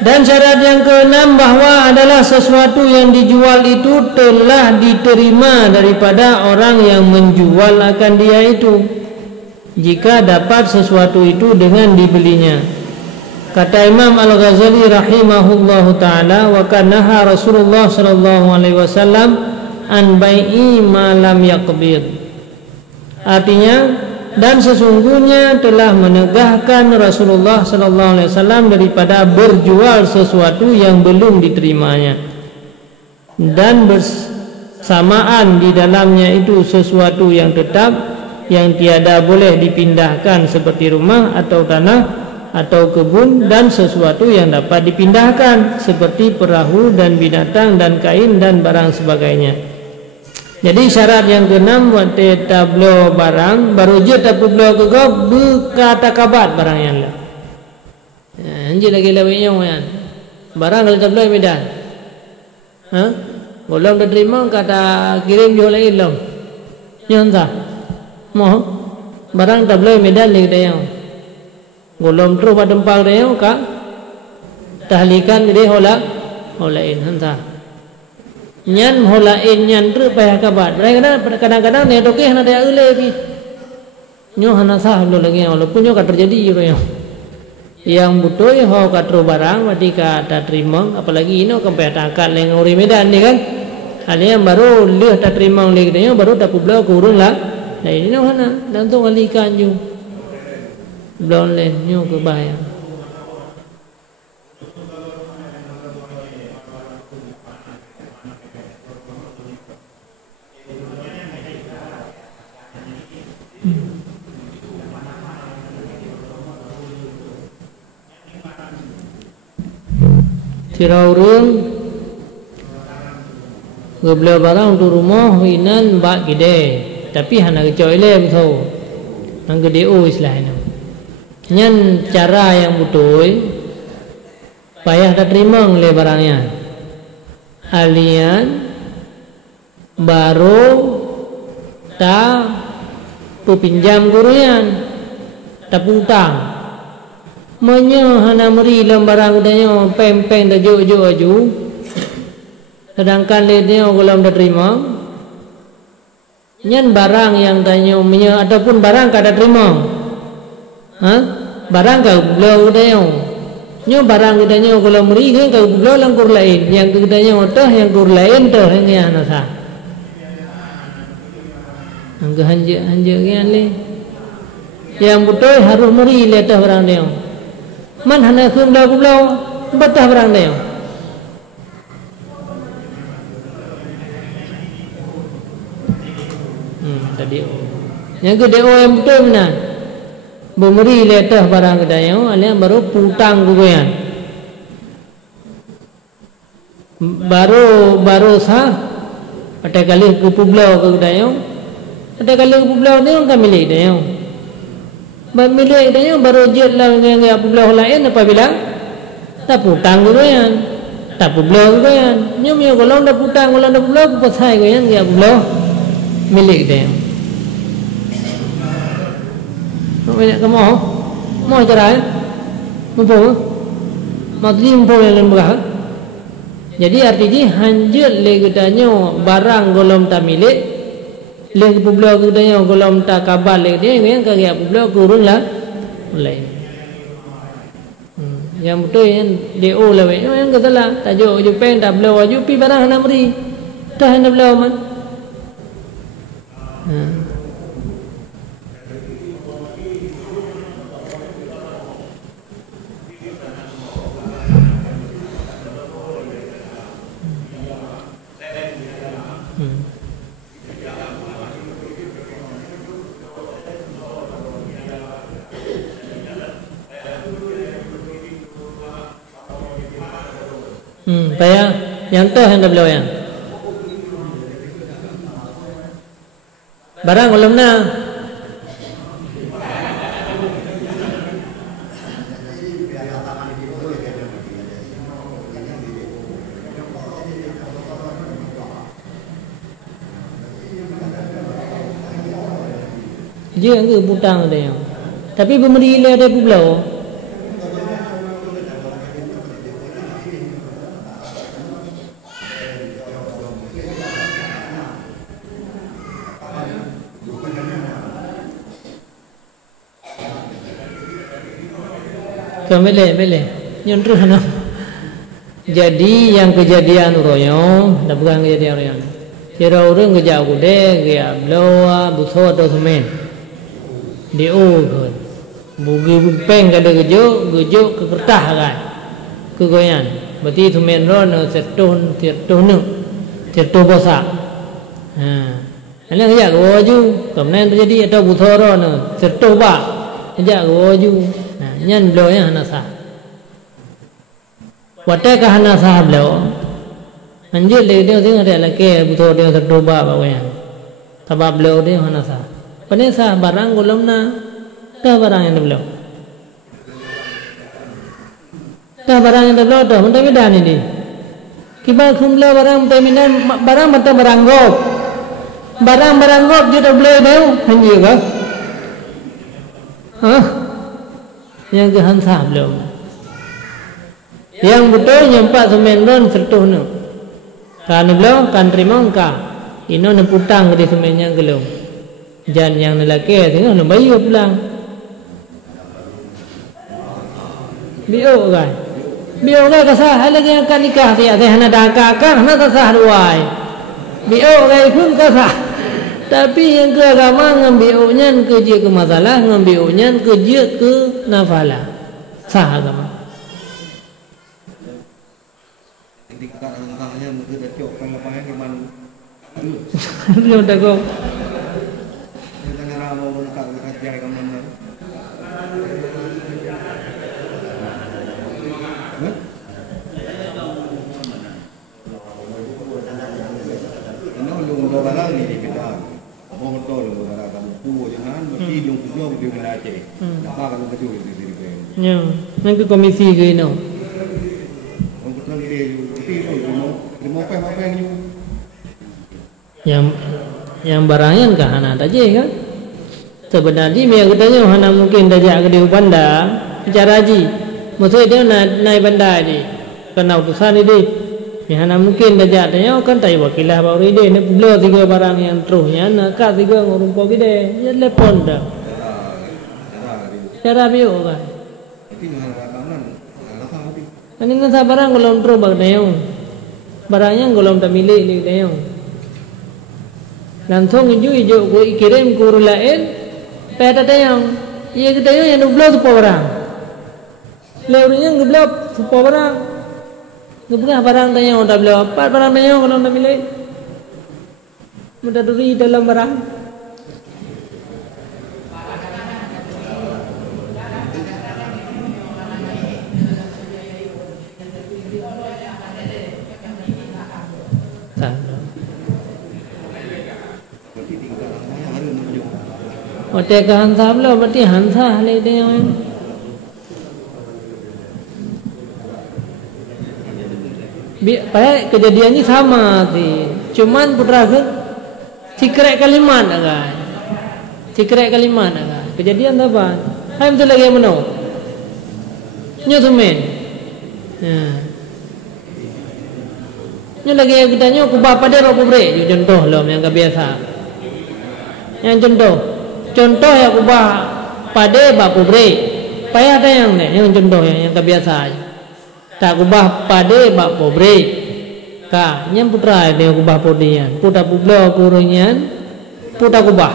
Dan syarat yang keenam bahwa adalah sesuatu yang dijual itu telah diterima daripada orang yang menjual akan dia itu jika dapat sesuatu itu dengan dibelinya. Kata Imam Al-Ghazali rahimahullahu taala wa kanaha Rasulullah sallallahu alaihi wasallam an bai'i ma lam yaqbid. Artinya dan sesungguhnya telah menegahkan Rasulullah sallallahu alaihi wasallam daripada berjual sesuatu yang belum diterimanya dan bersamaan di dalamnya itu sesuatu yang tetap yang tiada boleh dipindahkan seperti rumah atau tanah atau kebun dan sesuatu yang dapat dipindahkan seperti perahu dan binatang dan kain dan barang sebagainya. Jadi syarat yang keenam waktu tablo barang baru je tablo kegop berkata kabat barang yang lah. Anjir lagi lawanya kan. Barang kalau tablo medan. Belum diterima kata kirim jual lagi belum. Nyonta. Mau barang tablo medan lagi dia. Belum terus pada tempang dia ka tahlikan dia holain hantar. Nyan holain nyan terus payah kabat. Kadang-kadang dia dokeh nak dia ulai pi. Nyo hana sah belum lagi walaupun nyo kat terjadi yo. Yang betul ho kat ro barang berarti ka tak terima apalagi ino kan payah takkan leng uri medan ni kan. Hanya baru leh tak terima lagi dia baru tak pula kurun lah. Nah ini hana dan tu walikan ju. Belum lainnya ke bahaya. Tira urang ngebela barang untuk rumah hinan bak gede tapi hana kecoy lem so nang gede istilahnya. Nyan cara yang betul payah tak terima oleh barangnya alian baru tak pinjam guruan tak utang menyo hana meri dalam barang udahnya pempeng dah jo aju sedangkan dia kalau tak terima nyan barang yang tanya menyo ataupun barang kada terima barang kau belau dia Nyo barang kitanya kalau meri kan kau pulau langkur lain, yang kitanya otoh yang kur lain toh yang nasa. Angka hanja kan le. Yang betul harus meri letah barang dia. Man hana kun pulau betah barang dia. Tadi yang kedua yang betul benar. Memberi letah barang kedaya, alian baru putang kuguyan. Baru sah, ada kali ke pulau ke kedaya, ada kali ke pulau ni orang milik dia. Milik dia baru jetlah dengan pulau lain apabila tak putang kuguyan, tak pulau kuguyan. Nyo kalau dah putang, kalau dah pulau pasai kuguyan dia pulau milik dia. Banyak kamu mau cerai, mampu, mampu yang berah. Jadi artinya hanjut lagi tanya barang golom tak milik, lagi pulau tanya golom tak kabar lagi dia yang kagak pulau kurun lah, lain. Yang betul yang DO lah, yang kata lah tajuk Jepang tak pulau wajib pi barang nak beri, dah nak pulau man. Payah yang tu yang dah beliau yang barang belum na dia ke putang ada yang tapi pemberi le ada pulau. Boleh nyontruk hana. Jadi yang kejadian royong, dah bukan kejadian royong. Kira orang kerja aku deh, dia blowa, buso atau semen. Dia kan, bugi peng kada gejuk ke kertas kan, ke goyan. Berarti semen ron tertuh bosak. Anak kerja aku waju, kemudian terjadi atau buso ron tertuh bak, kerja aku waju. Nyan beliau yang hana sah. Wadah ke hana sah beliau. Anjir dia tengok dia lagi betul dia terdoba bawayan. Sebab beliau dia hana sah. Pada sah barang golom na, dah barang yang beliau. Dah barang yang beliau dah, mentah medan ini. Kibar kumla barang mentah medan, barang mentah beranggop. Barang beranggop dia dah beliau dia, anjir ke? Yang kehansa beliau. Yang betul nyempat semen ron sertuh nu. Kan beliau kan terima engkau. Ino nak putang ke semennya gelum. Jan yang lelaki tengok nak bayi pulang. Bio kan. Bio kan kasah lagi akan nikah saya hana dah kakak hana kasah ruai. Bio kan pun kasah. Tapi yang ke agama ngambilnya kerja ke masalah, ngambilnya kerja ke nafalah. Sah agama. Jadi katanya mungkin dah cok kan apa yang man. Dia dah go. Kita ngara mau nak kerja ke mana? Ini lu dua barang ni di kita. Betul orang kamu puas jangan mesti lung pulau di mana aja. Apa kalau betul di sini kan? Ya, nanti komisi ke ini. Untuk nanti itu mau apa yang you? Yang barangnya kan hana aja kan? Sebenarnya dia katanya hana mungkin dah ke di banda bicara haji. Maksudnya dia naik banda haji. Kena utusan ini. Hana mungkin dah jatanya kan tak wakilah baru ide ni beliau tiga barang yang terusnya nak tiga ngurung kau gede ya lepon dah cara bio kan itu mana rakaman alasan Ani nasa barang golong tro bag dayo. Barangnya golong tak milik ni dayo. Langsung ijo ko ikirim ko lain. Peta dayo. Iya kita dayo yang nublo tu barang. Leunya nublo tu barang. Nublo barang dayo tak belo. Apa barang dayo golong tak milik. Mudah duri dalam barang. Otak hansa bela berarti hansa halai dia yang kejadian ini sama sih, cuman putra ke cikrek kalimat agak, kejadian apa? Hai betul lagi mana? Nyosumen, nyo lagi kita nyo kubah pada roh bre, contoh loh yang kebiasa, yang contoh ya kubah pada bapu bre, payah ada yang contoh yang kebiasa, tak kubah pada bapu bre, ka yang putra dia kubah podian, putra publo kurunyan, putra kubah,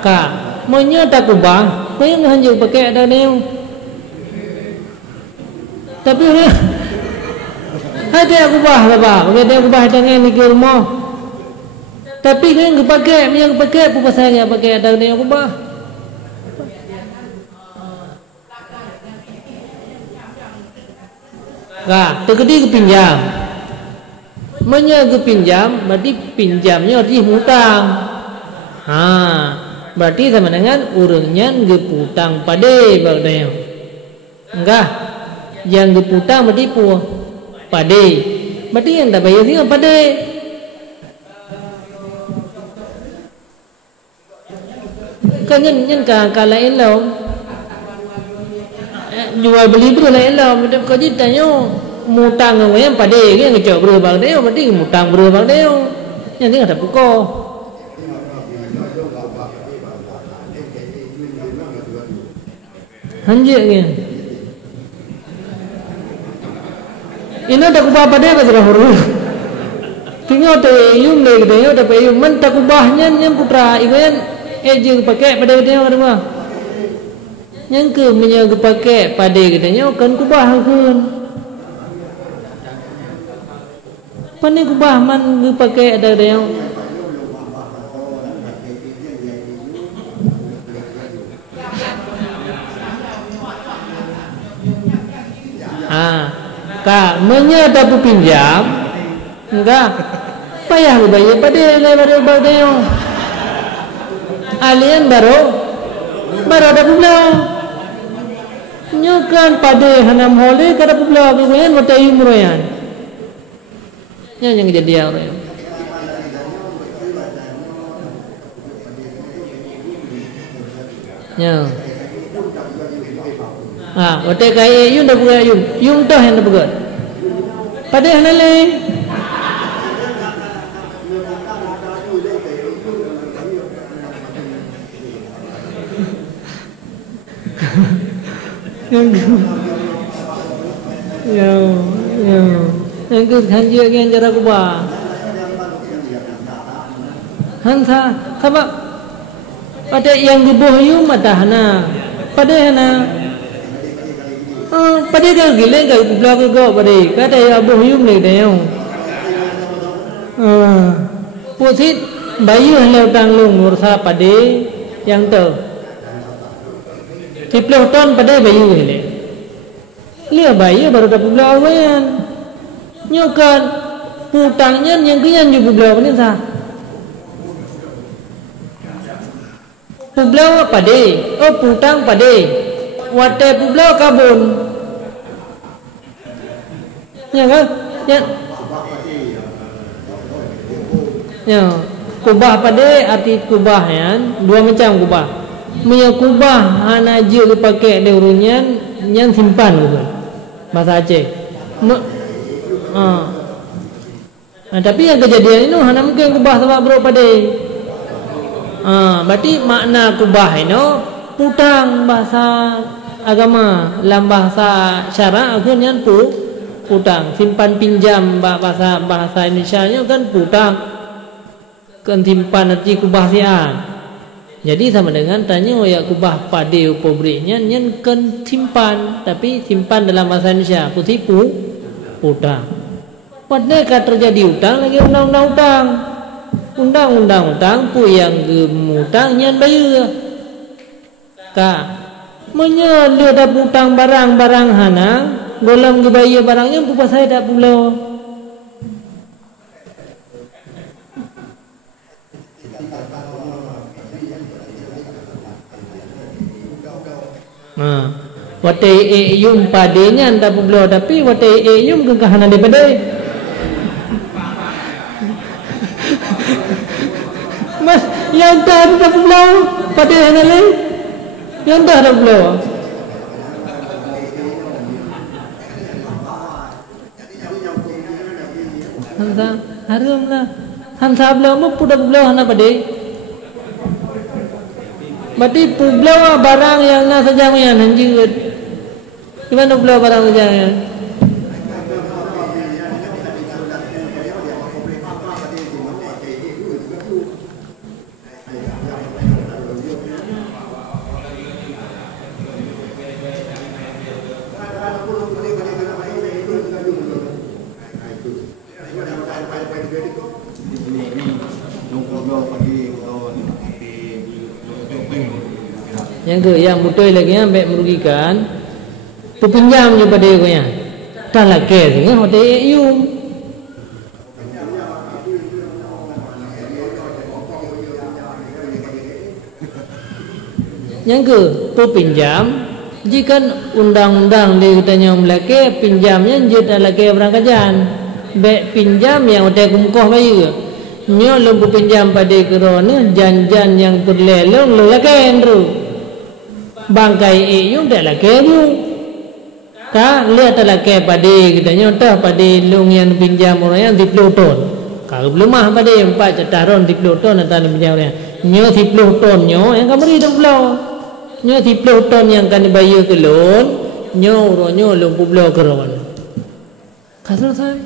ka menyata kubah, kau yang hanjau pakai ada yang, tapi ada kubah apa, ada kubah dengan ni rumah. Tapi dia yang pakai, apa pasal yang pakai ada yang kubah? Kah, terkedi kepinjam. Menya kepinjam, berarti pinjamnya arti hutang. Berarti sama dengan urangnya ngeputang pada bagdaya. Enggak, yang ngeputang berarti pada. Berarti yang tak bayar sih pada. Nhân cả lain lo jual beli tu lain lo macam kau jadi tanya mutang orang yang pada ke ngecok berubah dia berarti mutang berubah dia yang ni ada pukul hanjir ke ini ada kubah pada ke sudah huruf tinggal tu yum lagi dia ada payung mentak kubahnya yang putra ikan je pakai pada kita orang yang ke menjaga pakai pada kita kan kubah kan pandai kubah man pakai ada yang ka menyata pinjam enggak payah bayar pada lebar yang alien baru ada pulau nyokan pada hanam hole kada pulau kemudian mata imroyan yang jadi orang ya otak kaya yun dah bukan yung toh yang dah bukan pada hanale yang ke hanjir yang cara kubah hansa sebab pada yang dibohyu matahana pada hana pada dia gile ke kublah ke go pada kata ya bohyu ni dia pusit bayu halau tanglung ursa pada yang tu 10 ton pada bayu hele. Lia bayu baru dapat belah awan. Nyokan putangnya yang kian juga belah ni sah. Belah pada, putang pada. Wate belah kabun. Ya kan? Ya. Kubah pada arti kubah ya, dua macam kubah. Punya kubah anak je dipakai dia urunyan yang simpan gitu. Bahasa Aceh. Tapi yang kejadian ini hanya mungkin kubah sebab bro pada. Berarti makna kubah ini putang bahasa agama dalam bahasa syarak akhirnya putang, simpan pinjam bahasa Indonesia-nya kan putang, kan simpan arti kubah sian. Jadi sama dengan tanya ya kubah pade upobrinya nyen kan simpan, tapi simpan dalam bahasa Indonesia putih putang. Padahal terjadi utang lagi undang-undang utang. Undang-undang utang pu yang gemutang nyen bayar. Ka menye dah utang barang-barang hana golong ke bayar barangnya pu pasal dak pulau. Wate yum padenya anda pulau tapi wate yum ke kahana daripada Mas, yang dah ada pulau pada yang lain, yang dah ada pulau. Hansa, harum lah. Hansa pulau mu pudah pulau hana pada. Berarti pulau barang yang nak sejam yang hanjir. Gimana pulau barang sejam? Yang betul lagi yang baik merugikan pinjam je pada aku yang tak lagi dengan hotel yum yang pinjam jika undang-undang dia katanya melaki pinjamnya je tak lagi berangkajan baik pinjam yang hotel kumkoh bayar nyo lumpu pinjam pada kerana janjan yang terlelong lelaki terus bangkai yung dah laki yung ka lihat laki pada kita nyata pada long yang pinjam orang yang 10 ton kalau belum mah pada 4 tahun 10 ton antara pinjam orang nyo 10 ton nyo yang kamu hidup belau nyo 10 ton yang kan bayar ke loan nyo uronyo lumpu belau keron kasar saya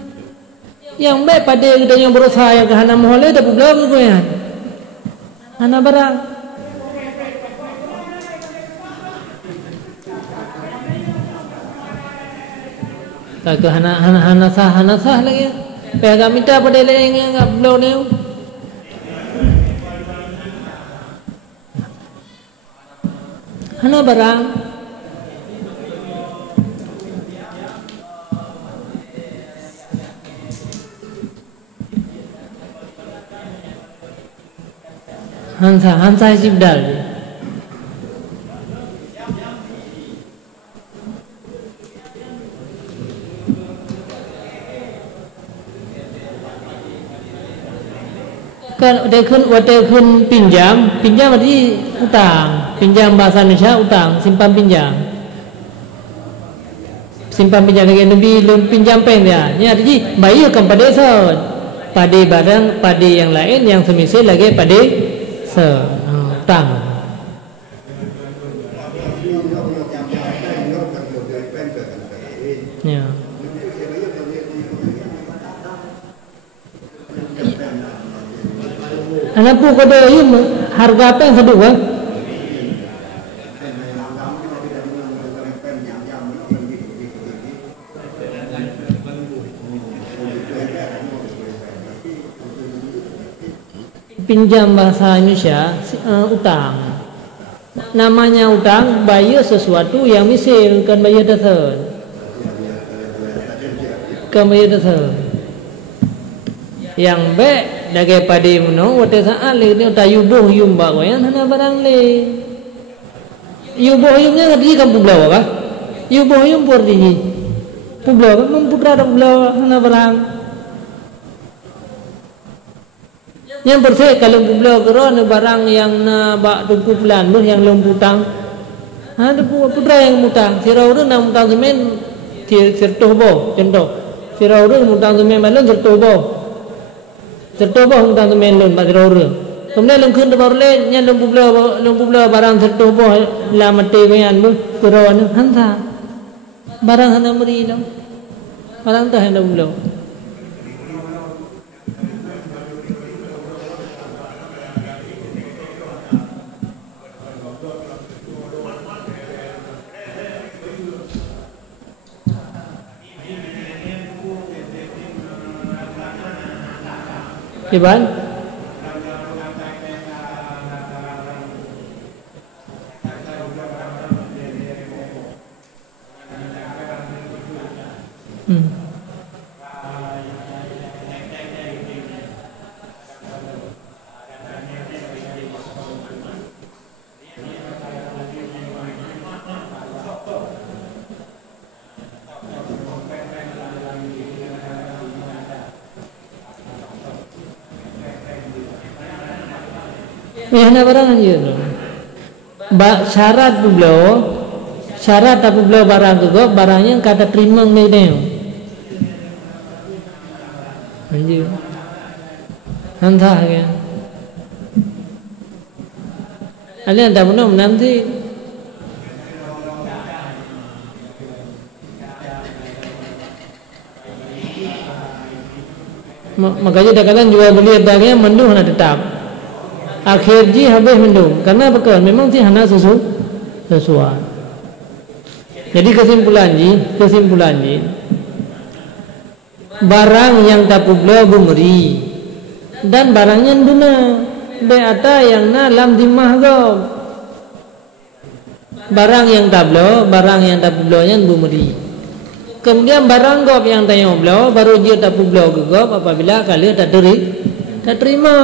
yang baik pada kita yang berusaha yang kahana mohole dah belau ke koyan hana barang tak ke hana sah lagi. Pihak minta pada lain yang enggak belum ni. Hana barang. Hansa sibdal. Kan ada kun pinjam berarti utang, pinjam bahasa Indonesia utang, simpan pinjam lagi lebih pinjam pen dia. Ni arti bayarkan pada saud, pada barang pada yang lain yang semisal lagi pada utang. Ya. Anak pun kada harga apa yang seduk kan? Pinjam bahasa Indonesia utang. Namanya utang bayar sesuatu yang misal kan bayar dasar. Kan bayar dasar. Yang baik daging pada meno wate saat le ni ta yuboh yum ba ko yan hana barang le yuboh yumnya ngadi kan pulau apa yuboh yum por di pulau memputra pulau hana barang yang bersih kalau pulau keron barang yang na ba tungku bulan tu yang lom putang ada putra yang mutang sirau tu nak mutang semen sirtoh bo contoh sirau tu mutang semen malam sirtoh bo hutang semen lon pada orang. kemudian lengkun tu baru nya lembu bela barang tertuh boh la mati kayan bu kerawan hanta barang hana meri lam barang tah hana bela Iban Yana barang aja tu. Syarat apa barang tu barangnya kata terima ngene. Anjir. Hantah kan. Alian dah benar nanti. Makanya dah kalian jual beli dagangnya menduh nak tetap. Akhir ji habis mendung karena apa? Memang si hana sesuai. Jadi kesimpulan ji barang yang tak publa bumeri dan barangnya duna be ata yang na lam dimah go barang yang tak publa yang bumeri. Kemudian barang gop yang tak publa baru dia tak publa gop apabila kalian tak terima.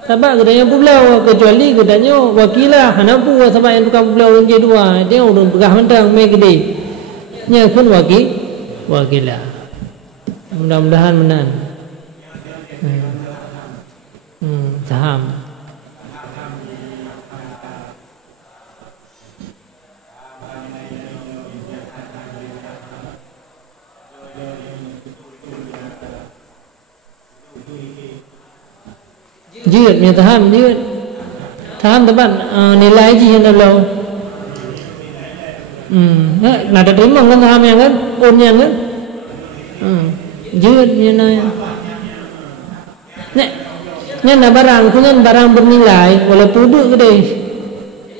Sebab katanya pulau kecuali katanya wakilah hanapu sebab yang tukang pulau yang kedua dia urung pegah mentang mai gede nya pun wakilah mudah-mudahan menang saham Jid, punya taham tepat nilai je yang dah nak ada terima kan taham yang kan punya kan jid punya nya nak barang punya barang bernilai walaupun duduk gede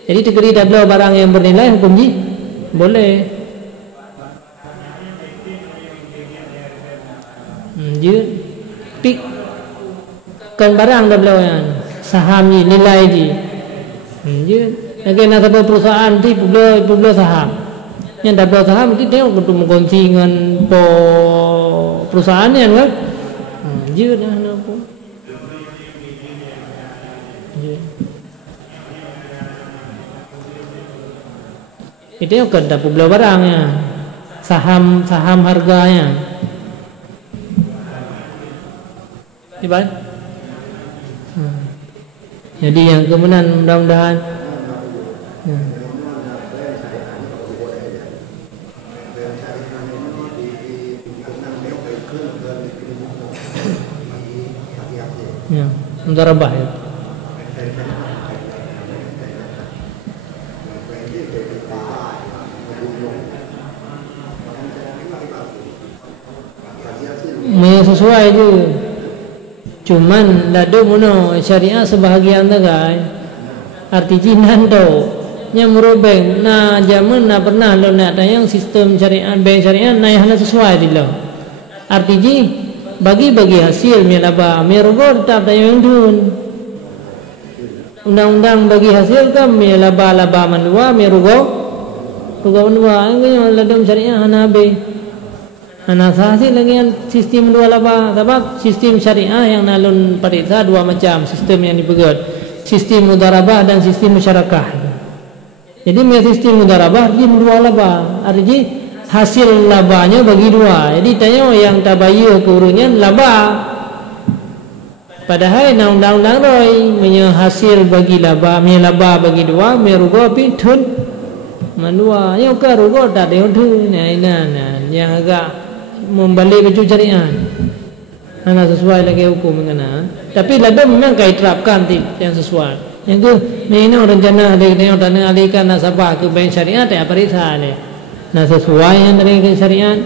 jadi dikeri dah belau barang yang bernilai hukum ji boleh jid pik kan barang dah belau yang saham ni nilai je lagi nak sebab perusahaan ti pula saham yang dah belau saham ti dia ketemu kongsi dengan perusahaan yang kan je dah nak pun itu yang kan dah belau barangnya saham harganya Iban jadi yang kemenangan mudah-mudahan ya mudarabah ya sesuai je cuman dadu mono syariah sebahagian tagai arti jinan tu nya merubeng na zaman na pernah lo nak tayang sistem syariah bank syariah na yang sesuai dilo arti ji bagi hasil mi laba mi rugo tetap tayang dun undang-undang bagi hasil kan mi laba mandua mi rugo mandua ngnya ladam syariah hana be Anak hasil lagi yang sistem dua laba sebab sistem syariah yang nalun parisa dua macam sistem yang dipegat sistem mudarabah dan sistem musyarakah jadi sistem mudarabah dia dua laba artinya hasil labanya bagi dua jadi tanya yang tabayyu kurungan laba padahal undang-undang roi punya hasil bagi laba bagi dua merugo pitun mandua yang ke rugo tak ada tu nah yang agak membalik baju syariah hana sesuai lagi hukum mengena. Tapi lada memang kai terapkan yang sesuai. Yang tu nino rencana ada nino tanah alihkan nasabah ke bank syariah tak apa risah ni. Nah sesuai yang dari syariah.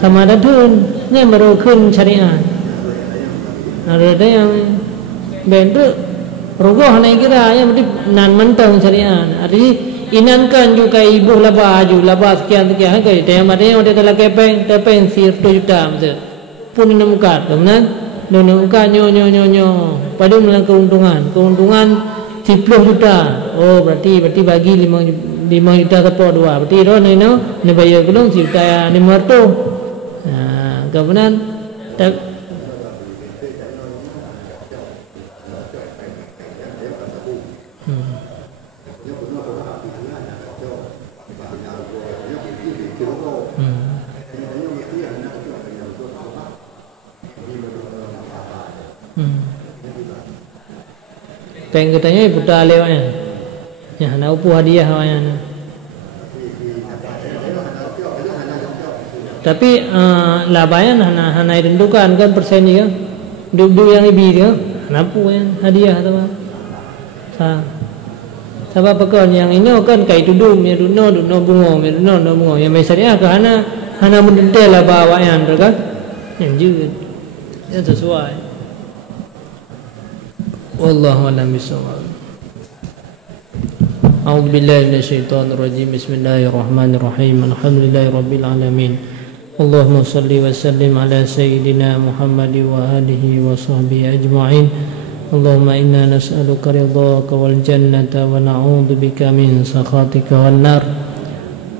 Sama ada pun ni baru kun syariah. Ada yang bentuk rogoh naik kira yang berarti nan mentang syariah. Arti inankan juga ibu laba sekian ke dia ada yang telah kepeng sir 2 juta macam pun nemukat kemudian nemukat nyo pada melang keuntungan 10 juta. Oh berarti bagi 5 juta sepuluh dua berarti ro ni bayar gulung 10 juta 500. Kemudian Teng katanya putar lewatnya. Ya, nak upu hadiah awaknya. Tapi labayan hana ditentukan kan persen dia. Duduk yang lebih dia. Napu yang hadiah tu. Sebab pekan yang ini kan kai tudum ya duno bungo yang biasanya ke hana mendentel laba awaknya kan. Yang juga. Yang sesuai. Wallahu a'lam bishawab. A'udzu billahi minasyaitonir rajim. Bismillahirrahmanirrahim. Alhamdulillahirabbil alamin. Allahumma shalli wa sallim ala sayyidina Muhammad wa alihi wa sahbihi ajma'in. Allahumma inna nas'aluka ridhaka wal jannata wa na'udzu bika min sakhatika wan nar.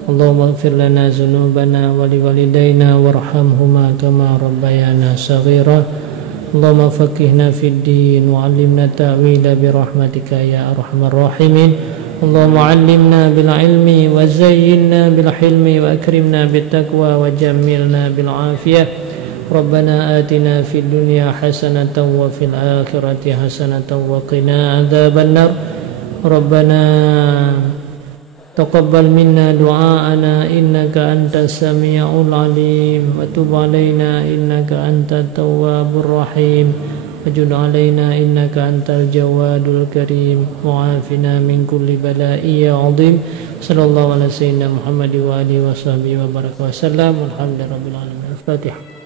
Allahumma ighfir lana dhunubana wa liwalidayna warhamhuma kama rabbayana shaghira. Allahumma faqihna fid din wa 'allimna ta'wila bi rahmatika ya arhamar rahimin. Allahumma 'allimna bil ilmi wa zayyinna bil hilmi wa akrimna bit taqwa wa jammilna bil afiyah. Rabbana atina fid dunya hasanatan wa fil akhirati hasanatan wa qina adzaban nar. Rabbana taqabbal minna du'aana innaka antas sami'ul alim wa tub 'alaina innaka antat tawwabur rahim wajud 'alaina innaka antal jawadul karim wa 'afina min kulli bala'i ya 'azim. Sallallahu ala sayyidina Muhammad wa alihi wa sahbihi wa baraka wa sallam. Alhamdulillahirabbil alamin. Al-Fatihah.